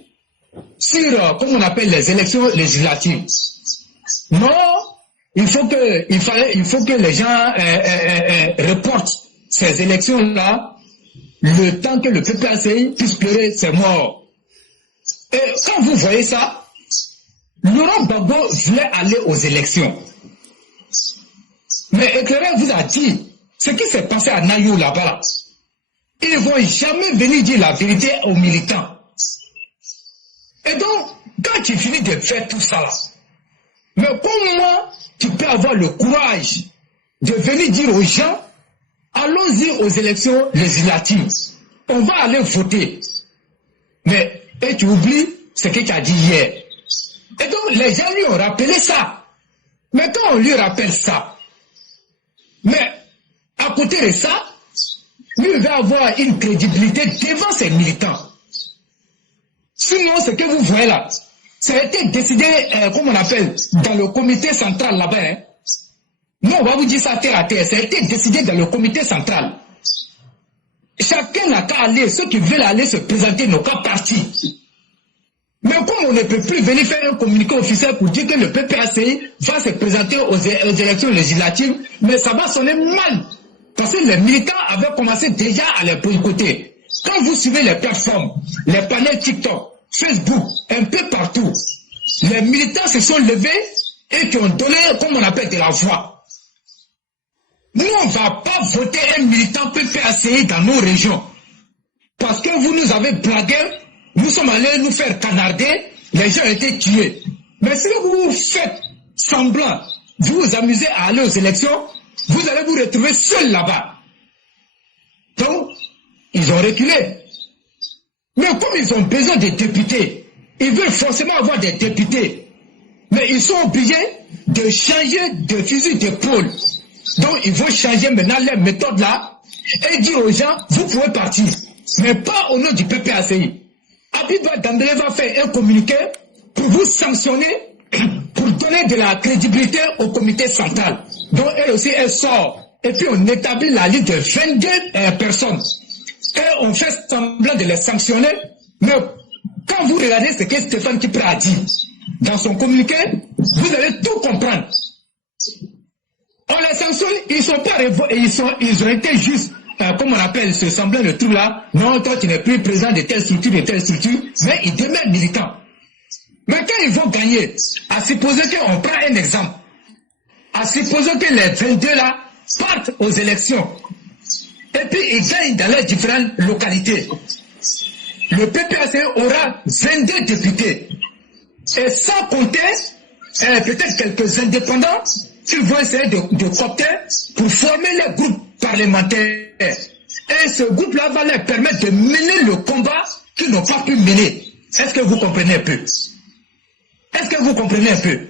sur, comme on appelle, les élections législatives. Non, il faut que les gens reportent ces élections-là le temps que le PPACI puisse pleurer ses morts. Et quand vous voyez ça, Laurent Gbagbo voulait aller aux élections. Mais Éclaireur vous a dit, ce qui s'est passé à Nayou là-bas, ils ne vont jamais venir dire la vérité aux militants. Et donc, quand tu finis de faire tout ça, mais comment tu peux avoir le courage de venir dire aux gens, allons-y aux élections législatives, on va aller voter. Mais, et tu oublies ce que tu as dit hier. Et donc, les gens lui ont rappelé ça. Mais quand on lui rappelle ça, mais à côté de ça, lui il va avoir une crédibilité devant ses militants. Sinon, ce que vous voyez là, ça a été décidé, comme on appelle, dans le comité central là-bas. Hein. Nous, on va vous dire ça terre à terre. Ça a été décidé dans le comité central. Chacun n'a qu'à aller, ceux qui veulent aller se présenter n'ont qu'à partir. Mais comme on ne peut plus venir faire un communiqué officiel pour dire que le PPACI va se présenter aux élections législatives, mais ça va sonner mal. Parce que les militants avaient commencé déjà à les boycotter. Quand vous suivez les plateformes, les panels TikTok, Facebook, un peu partout, les militants se sont levés et qui ont donné, comme on appelle, de la voix. Nous, on ne va pas voter un militant PPACI dans nos régions. Parce que vous nous avez blagué, nous sommes allés nous faire canarder, les gens ont été tués. Mais si vous faites semblant, vous vous amusez à aller aux élections, vous allez vous retrouver seul là-bas. Donc, ils ont reculé. Mais comme ils ont besoin de députés, ils veulent forcément avoir des députés. Mais ils sont obligés de changer de fusil d'épaule. Donc, ils vont changer maintenant les méthodes là et dire aux gens, vous pouvez partir. Mais pas au nom du PPACI. Abiba Dambélé va faire un communiqué pour vous sanctionner, pour donner de la crédibilité au comité central. Donc, elle aussi, elle sort. Et puis, on établit la liste de 22 personnes. Et on fait semblant de les sanctionner. Mais quand vous regardez ce que Stéphane Kipra a dit dans son communiqué, vous allez tout comprendre. On les sanctionne, ils ont été juste, comme on appelle ce semblant de tout là, non, toi tu n'es plus président de telle structure, mais ils demeurent militants. Mais quand ils vont gagner, à supposer qu'on prend un exemple, à supposer que les 22 là partent aux élections, et puis ils gagnent dans les différentes localités, le PPACI aura 22 députés. Et sans compter, peut-être quelques indépendants, qui vont essayer de coopter pour former les groupes parlementaires. Et ce groupe-là va leur permettre de mener le combat qu'ils n'ont pas pu mener. Est-ce que vous comprenez un peu? Est-ce que vous comprenez un peu?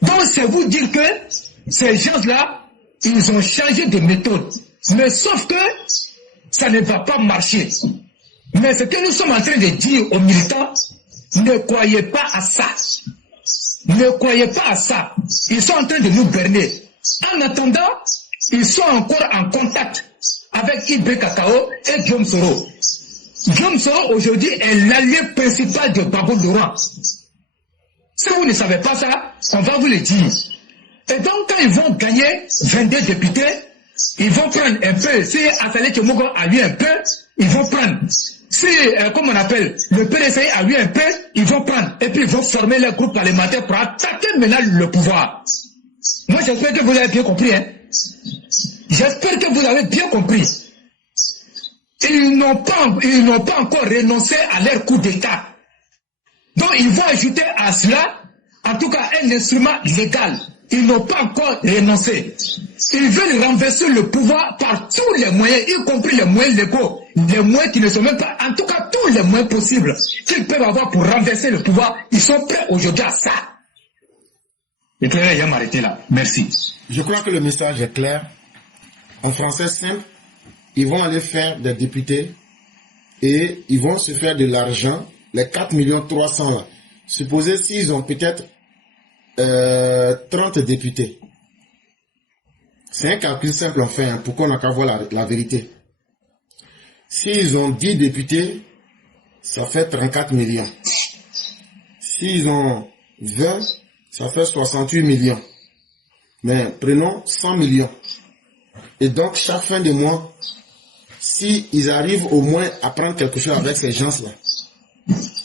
Donc c'est vous dire que ces gens-là, ils ont changé de méthode. Mais sauf que ça ne va pas marcher. Mais ce que nous sommes en train de dire aux militants, ne croyez pas à ça. Ne croyez pas à ça. Ils sont en train de nous berner. En attendant, ils sont encore en contact avec Ibé Kakao et Guillaume Soro. Guillaume Soro aujourd'hui est l'allié principal de Babou Laurent. Si vous ne savez pas ça, on va vous le dire. Et donc quand ils vont gagner 22 députés, ils vont prendre un peu. Si Assalé Tchemogo a eu un peu, ils vont prendre. Si, comme on appelle, le PDCI a eu un peu, ils vont prendre. Et puis ils vont former les groupes parlementaires pour attaquer maintenant le pouvoir. Moi j'espère que vous avez bien compris. Hein. J'espère que vous avez bien compris. Ils n'ont pas encore renoncé à leur coup d'État. Donc ils vont ajouter à cela, en tout cas un instrument légal. Ils n'ont pas encore renoncé. Ils veulent renverser le pouvoir par tous les moyens, y compris les moyens légaux, les moyens qui ne sont même pas, en tout cas tous les moyens possibles qu'ils peuvent avoir pour renverser le pouvoir. Ils sont prêts aujourd'hui à ça. Et clair, il va m'arrêter là. Merci. Je crois que le message est clair. En français simple, ils vont aller faire des députés et ils vont se faire de l'argent, les 4 300 000 là. Supposez s'ils ont peut-être 30 députés. C'est un calcul simple en fait, hein, pour qu'on n'a qu'à voir la vérité. S'ils ont 10 députés, ça fait 34 millions. S'ils ont 20, ça fait 68 millions. Mais prenons 100 millions. Et donc, chaque fin de mois, si ils arrivent au moins à prendre quelque chose avec ces gens-là,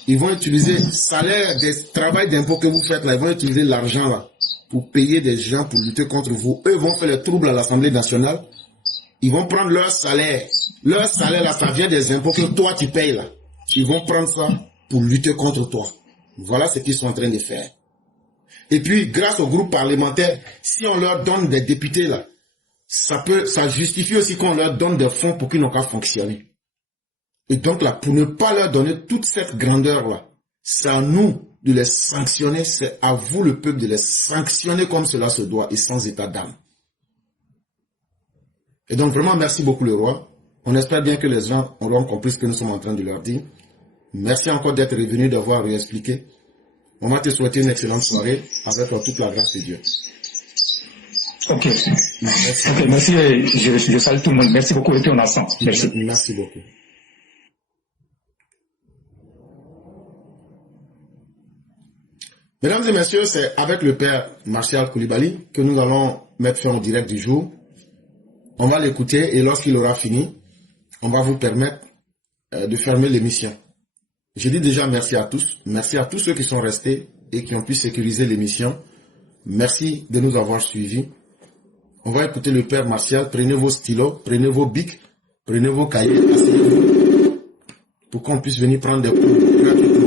Ils vont utiliser salaire, des travail d'impôt que vous faites là, ils vont utiliser l'argent là pour payer des gens pour lutter contre vous. Eux vont faire les troubles à l'Assemblée nationale. Ils vont prendre leur salaire. Leur salaire là, ça vient des impôts que toi tu payes là. Ils vont prendre ça pour lutter contre toi. Voilà ce qu'ils sont en train de faire. Et puis, grâce au groupe parlementaire, si on leur donne des députés là, ça justifie aussi qu'on leur donne des fonds pour qu'ils n'ont qu'à fonctionner. Et donc là, pour ne pas leur donner toute cette grandeur-là, c'est à nous de les sanctionner, c'est à vous le peuple de les sanctionner comme cela se doit et sans état d'âme. Et donc vraiment, merci beaucoup le roi. On espère bien que les gens auront compris ce que nous sommes en train de leur dire. Merci encore d'être revenu, d'avoir réexpliqué. On va te souhaiter une excellente soirée avec toute la grâce de Dieu. Ok. Merci. Okay, merci. Je salue tout le monde. Merci beaucoup. Retour en absence. Merci. Merci beaucoup. Mesdames et messieurs, c'est avec le père Martial Koulibaly que nous allons mettre fin au direct du jour. On va l'écouter et lorsqu'il aura fini, on va vous permettre de fermer l'émission. Je dis déjà merci à tous. Merci à tous ceux qui sont restés et qui ont pu sécuriser l'émission. Merci de nous avoir suivis. On va écouter le père Martial. Prenez vos stylos, prenez vos bics, prenez vos cahiers, asseyez-vous pour qu'on puisse venir prendre des cours gratuitement.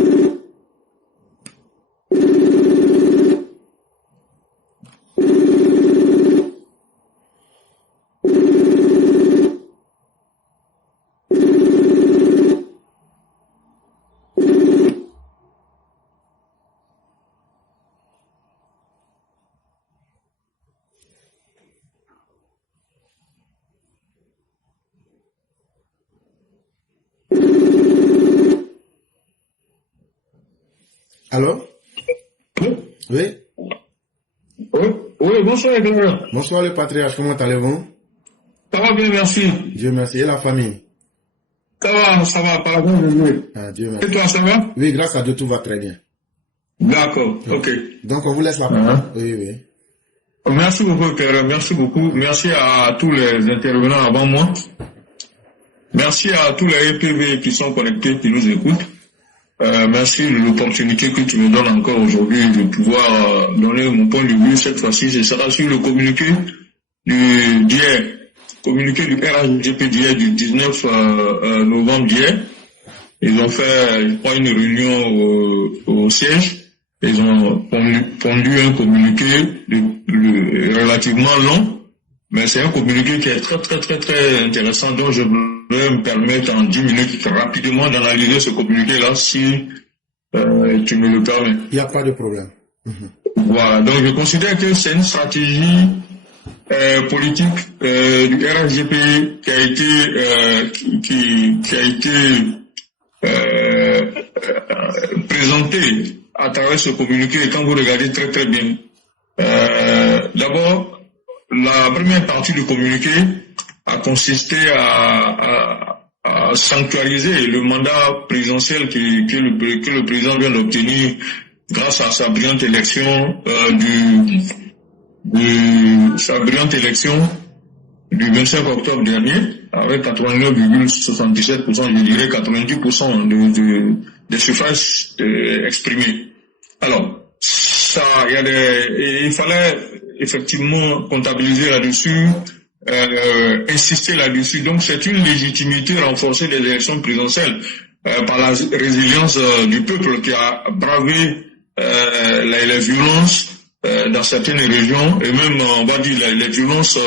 Allô? Oui? Oui, bonsoir, Edouard. Bonsoir le patriarche, comment allez-vous? Ça va bien, merci. Dieu merci. Et la famille? Ça va, par la grâce de Dieu. Ah, Dieu merci. Et toi, ça va? Oui, grâce à Dieu, tout va très bien. D'accord, ok. Donc, on vous laisse la parole. Oui, oui. Merci beaucoup, Pierre. Merci beaucoup. Merci à tous les intervenants avant moi. Merci à tous les EPV qui sont connectés, qui nous écoutent. Merci de l'opportunité que tu me donnes encore aujourd'hui de pouvoir donner mon point de vue. Cette fois-ci, ce sera sur le communiqué d'hier, communiqué du RHGP d'hier, du 19 novembre d'hier. Ils ont fait, je crois, une réunion au siège. Ils ont pondu un communiqué relativement long, mais c'est un communiqué qui est très intéressant, dont je vais me permettre en 10 minutes rapidement d'analyser ce communiqué-là, si tu me le permets. Il n'y a pas de problème. Voilà, donc je considère que c'est une stratégie politique du RHGP qui a été présentée à travers ce communiqué, et quand vous regardez très bien. D'abord, la première partie du communiqué a consisté à sanctuariser le mandat présidentiel que le président vient d'obtenir grâce à sa brillante élection du 25 octobre dernier, avec 89,77%, je dirais 90% des suffrages exprimés. Alors, il fallait effectivement comptabiliser là-dessus, insister là-dessus. Donc, c'est une légitimité renforcée des élections présidentielles par la résilience du peuple qui a bravé les violences dans certaines régions, et même, on va dire, les violences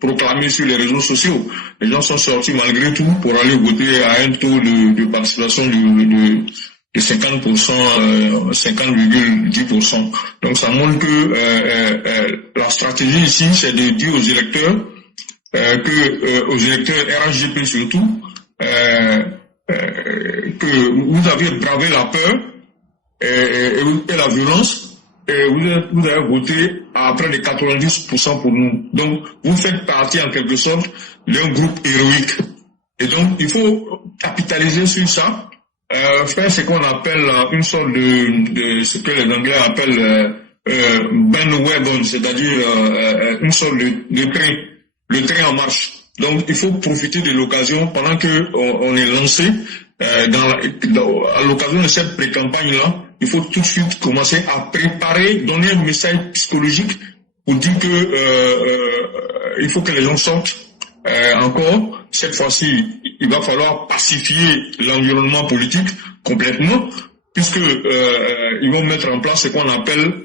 proclamées sur les réseaux sociaux. Les gens sont sortis malgré tout pour aller voter à un taux de participation de 50%, 50,10%. Donc ça montre que la stratégie ici, c'est de dire aux électeurs aux électeurs RHGP surtout, que vous avez bravé la peur et la violence, et vous avez voté à près de 90% pour nous. Donc vous faites partie en quelque sorte d'un groupe héroïque. Et donc il faut capitaliser sur ça. Faire ce qu'on appelle une sorte de ce que les Anglais appellent bandwagon, c'est-à-dire une sorte de train, le train en marche. Donc il faut profiter de l'occasion pendant que on est lancé, à l'occasion de cette pré-campagne-là, il faut tout de suite commencer à préparer, donner un message psychologique pour dire que il faut que les gens sortent. Encore, cette fois-ci, il va falloir pacifier l'environnement politique complètement, puisque ils vont mettre en place ce qu'on appelle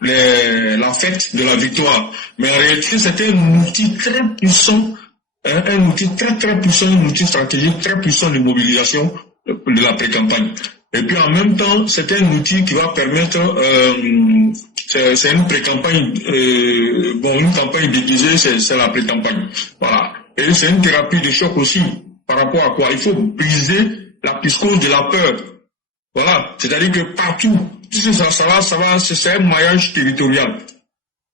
la fête de la victoire. Mais en réalité, c'était un outil très puissant, un outil très puissant, un outil stratégique très puissant de mobilisation de la pré-campagne. Et puis en même temps, c'est un outil qui va permettre, c'est une pré-campagne, une campagne déguisée, c'est la pré-campagne. Voilà. Et c'est une thérapie de choc aussi. Par rapport à quoi? Il faut briser la psychose de la peur. Voilà. C'est-à-dire que partout, c'est un maillage territorial.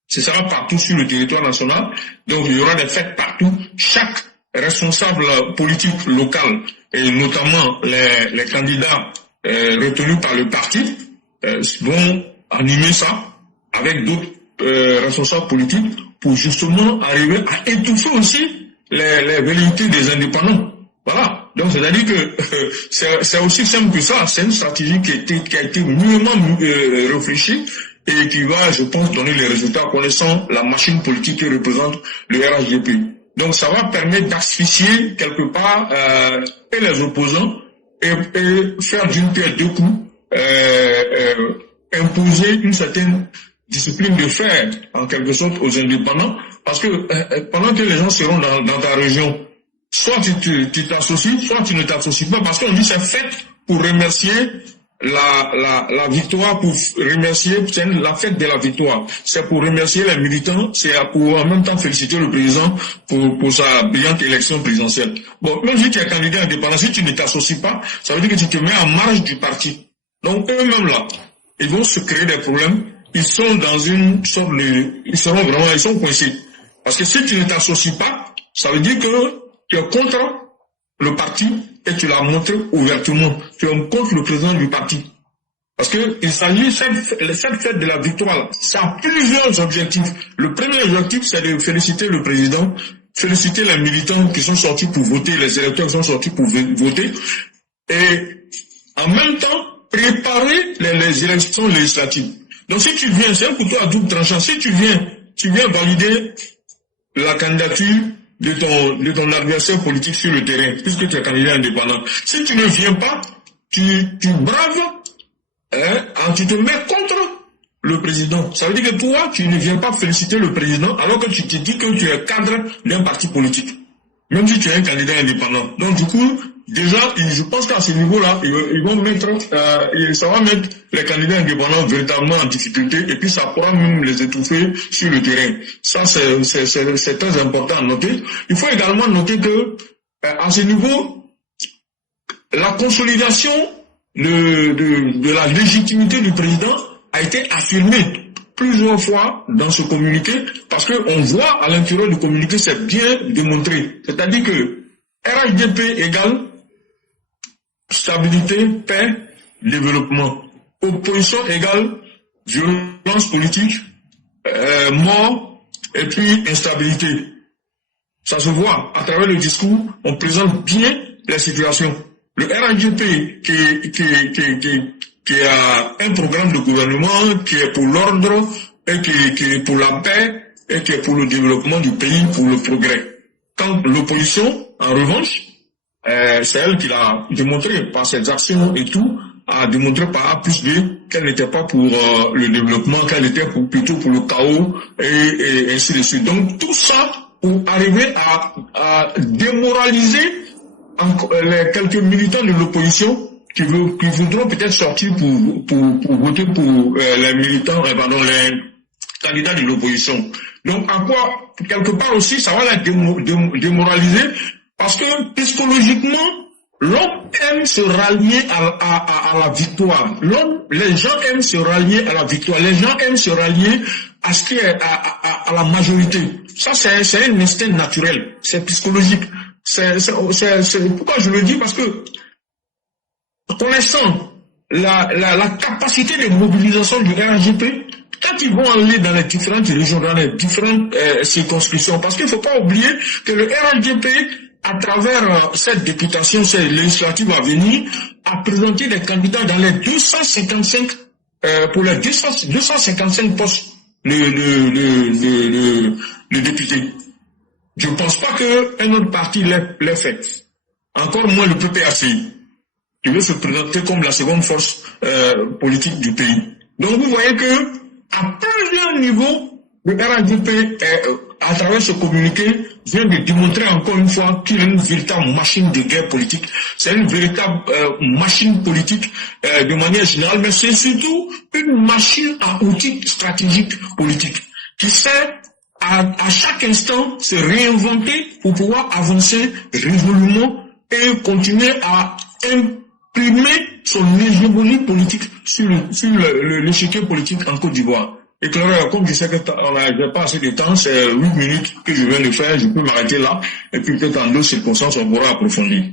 Ce sera partout sur le territoire national. Donc il y aura des fêtes partout. Chaque responsable politique local, et notamment les candidats retenus par le parti, vont animer ça avec d'autres responsables politiques pour justement arriver à étouffer aussi les velléités des indépendants. Voilà. Donc c'est-à-dire que c'est aussi simple que ça. C'est une stratégie qui a été mûrement réfléchie et qui va, je pense, donner les résultats connaissant la machine politique que représente le RHDP. Donc ça va permettre d'asphyxier quelque part et les opposants et faire d'une pierre deux coups, imposer une certaine discipline de fer, en quelque sorte, aux indépendants, parce que pendant que les gens seront dans ta région, soit tu t'associes, soit tu ne t'associes pas, parce qu'on dit c'est fait pour remercier la victoire, pour remercier, c'est la fête de la victoire. C'est pour remercier les militants, c'est pour en même temps féliciter le président pour sa brillante élection présidentielle. Bon, même si tu es candidat indépendant, si tu ne t'associes pas, ça veut dire que tu te mets en marge du parti. Donc eux-mêmes là, ils vont se créer des problèmes. Ils sont dans une sorte de, ils sont coincés. Parce que si tu ne t'associes pas, ça veut dire que tu es contre le parti et tu l'as montré ouvertement. Tu es contre le président du parti. Parce que il s'agit, cette fête de la victoire, ça a plusieurs objectifs. Le premier objectif, c'est de féliciter le président, féliciter les militants qui sont sortis pour voter, les électeurs qui sont sortis pour voter, et en même temps, préparer les élections législatives. Donc si tu viens, c'est un couteau à double tranchant, si tu viens valider la candidature de ton adversaire politique sur le terrain, puisque tu es candidat indépendant. Si tu ne viens pas, tu braves, tu te mets contre le président. Ça veut dire que toi, tu ne viens pas féliciter le président alors que tu te dis que tu es cadre d'un parti politique. Même si tu es un candidat indépendant. Donc du coup, déjà, je pense qu'à ce niveau-là, ils vont mettre, ça va mettre les candidats indépendants véritablement en difficulté et puis ça pourra même les étouffer sur le terrain. Ça, c'est très important à noter. Il faut également noter que, à ce niveau, la consolidation de la légitimité du président a été affirmée plusieurs fois dans ce communiqué parce qu'on voit à l'intérieur du communiqué, c'est bien démontré. C'est-à-dire que RHDP égale stabilité, paix, développement. Opposition égale violence politique, mort et puis instabilité. Ça se voit à travers le discours, on présente bien la situation. Le RHDP qui a un programme de gouvernement qui est pour l'ordre et qui est pour la paix et qui est pour le développement du pays, pour le progrès. Quand l'opposition, en revanche, c'est elle qui l'a démontré par ses actions et tout, a démontré par A plus B qu'elle n'était pas pour le développement, qu'elle était plutôt pour le chaos et ainsi de suite. Donc tout ça pour arriver à démoraliser les quelques militants de l'opposition qui voudront peut-être sortir pour voter pour les militants, les candidats de l'opposition. Donc à quoi, quelque part aussi, ça va la démoraliser. Parce que psychologiquement, l'homme aime se rallier à la victoire. Les gens aiment se rallier à la victoire. Les gens aiment se rallier à ce qui est à la majorité. Ça, c'est un instinct naturel. C'est psychologique. C'est pourquoi je le dis, parce que connaissant la capacité de mobilisation du RHDP, quand ils vont aller dans les différentes régions, dans les différentes circonscriptions, parce qu'il ne faut pas oublier que le RHDP à travers cette députation, cette législative à venir, à présenter des candidats dans les 255 pour les 255 postes le député. Je ne pense pas qu'un autre parti l'ait fait. Encore moins le PPACI, qui veut se présenter comme la seconde force politique du pays. Donc vous voyez que à plusieurs niveaux, le RHDP, à travers ce communiqué, vient de démontrer encore une fois qu'il est une véritable machine de guerre politique. C'est une véritable machine politique de manière générale, mais c'est surtout une machine à outils stratégiques politiques qui sert à chaque instant se réinventer pour pouvoir avancer résolument et continuer à imprimer son hégémonie politique sur l'échiquier politique en Côte d'Ivoire. Et clairement, comme je sais que j'ai pas assez de temps, c'est 8 minutes que je viens de faire, je peux m'arrêter là, et puis peut-être en d'autres circonstances, on pourra approfondir.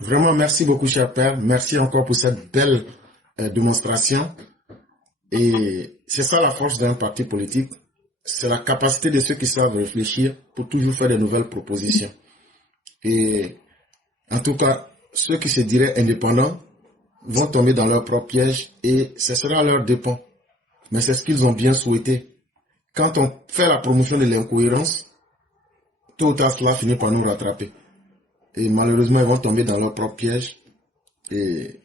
Vraiment, merci beaucoup, cher père. Merci encore pour cette belle démonstration. Et c'est ça la force d'un parti politique. C'est la capacité de ceux qui savent réfléchir pour toujours faire de nouvelles propositions. Et en tout cas, ceux qui se diraient indépendants vont tomber dans leur propre piège et ce sera à leur dépens. Mais c'est ce qu'ils ont bien souhaité. Quand on fait la promotion de l'incohérence, tôt ou tard cela finit par nous rattraper. Et malheureusement, ils vont tomber dans leur propre piège. Et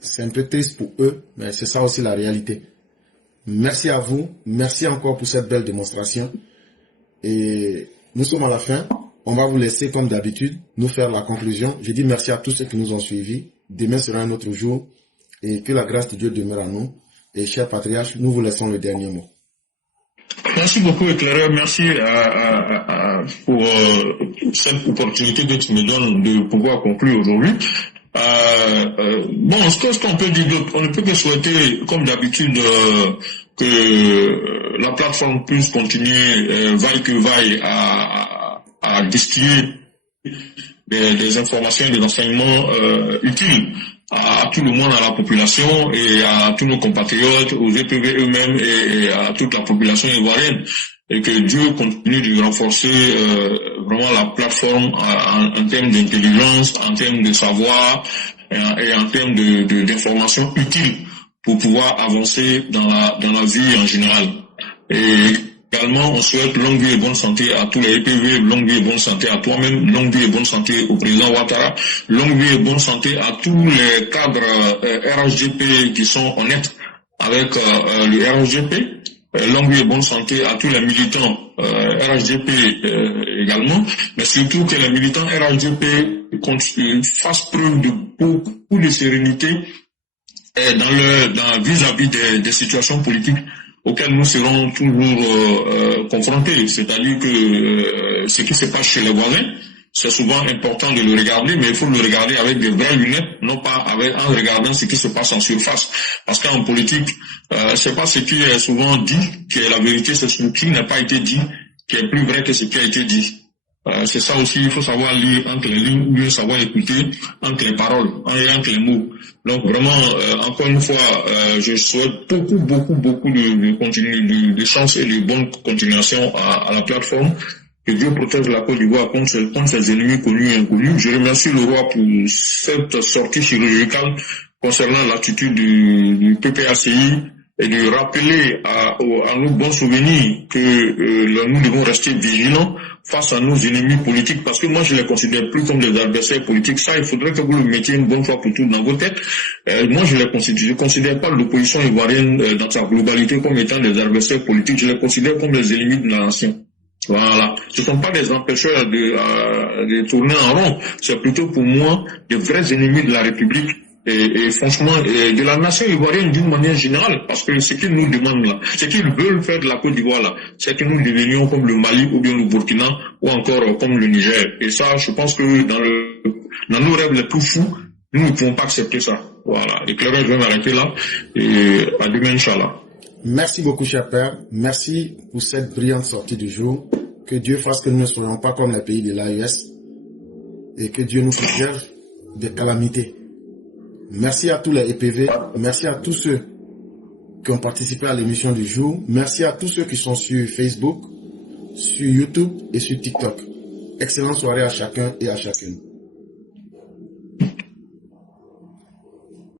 c'est un peu triste pour eux, mais c'est ça aussi la réalité. Merci à vous. Merci encore pour cette belle démonstration. Et nous sommes à la fin. On va vous laisser, comme d'habitude, nous faire la conclusion. Je dis merci à tous ceux qui nous ont suivis. Demain sera un autre jour. Et que la grâce de Dieu demeure à nous. Et cher patriarche, nous vous laissons le dernier mot. Merci beaucoup, éclaireur. Merci pour cette opportunité que tu me donnes de pouvoir conclure aujourd'hui. Bon, ce qu'on peut dire d'autre, on ne peut que souhaiter, comme d'habitude, que la plateforme puisse continuer, vaille que vaille, à distiller des informations et des enseignements utiles à tout le monde, à la population et à tous nos compatriotes, aux EPV eux-mêmes et à toute la population ivoirienne. Et que Dieu continue de renforcer vraiment la plateforme en termes d'intelligence, en termes de savoir et en termes d'informations utiles pour pouvoir avancer dans la vie en général. Et également, on souhaite longue vie et bonne santé à tous les EPV, longue vie et bonne santé à toi-même, longue vie et bonne santé au président Ouattara, longue vie et bonne santé à tous les cadres RHDP qui sont honnêtes avec le RHDP, longue vie et bonne santé à tous les militants RHDP également, mais surtout que les militants RHDP fassent preuve de beaucoup de sérénité dans vis-à-vis des situations politiques auxquels nous serons toujours confrontés, c'est-à-dire que ce qui se passe chez les voisins, c'est souvent important de le regarder, mais il faut le regarder avec des vraies lunettes, non pas en regardant ce qui se passe en surface. Parce qu'en politique, c'est pas ce qui est souvent dit qui est la vérité, c'est ce qui n'a pas été dit qui est plus vrai que ce qui a été dit. C'est ça aussi, il faut savoir lire entre les lignes, ou bien savoir écouter entre les paroles, entre les mots. Donc vraiment, encore une fois, je souhaite beaucoup de chance et de bonne continuation à la plateforme. Que Dieu protège la Côte d'Ivoire contre ses ennemis connus et inconnus. Je remercie le roi pour cette sortie chirurgicale concernant l'attitude du PPACI et de rappeler à nos bons souvenirs que nous devons rester vigilants face à nos ennemis politiques, parce que moi je les considère plus comme des adversaires politiques. Ça, il faudrait que vous le mettiez une bonne fois pour toutes dans vos têtes. Moi je considère pas l'opposition ivoirienne dans sa globalité comme étant des adversaires politiques, je les considère comme des ennemis de la nation. Voilà, ce ne sont pas des empêcheurs de tourner en rond, c'est plutôt pour moi des vrais ennemis de la République et franchement de la nation ivoirienne d'une manière générale, parce que ce qu'ils nous demandent là, ce qu'ils veulent faire de la Côte d'Ivoire là, c'est que nous devenions comme le Mali ou bien le Burkina ou encore comme le Niger. Et ça, je pense que dans nos rêves les plus fous, nous ne pouvons pas accepter ça. Voilà, et clairement je vais m'arrêter là et à demain Inch'Allah. Merci beaucoup, cher père. Merci pour cette brillante sortie du jour. Que Dieu fasse que nous ne soyons pas comme les pays de l'AES et que Dieu nous préserve des calamités. Merci à tous les EPV. Merci à tous ceux qui ont participé à l'émission du jour. Merci à tous ceux qui sont sur Facebook, sur YouTube et sur TikTok. Excellente soirée à chacun et à chacune.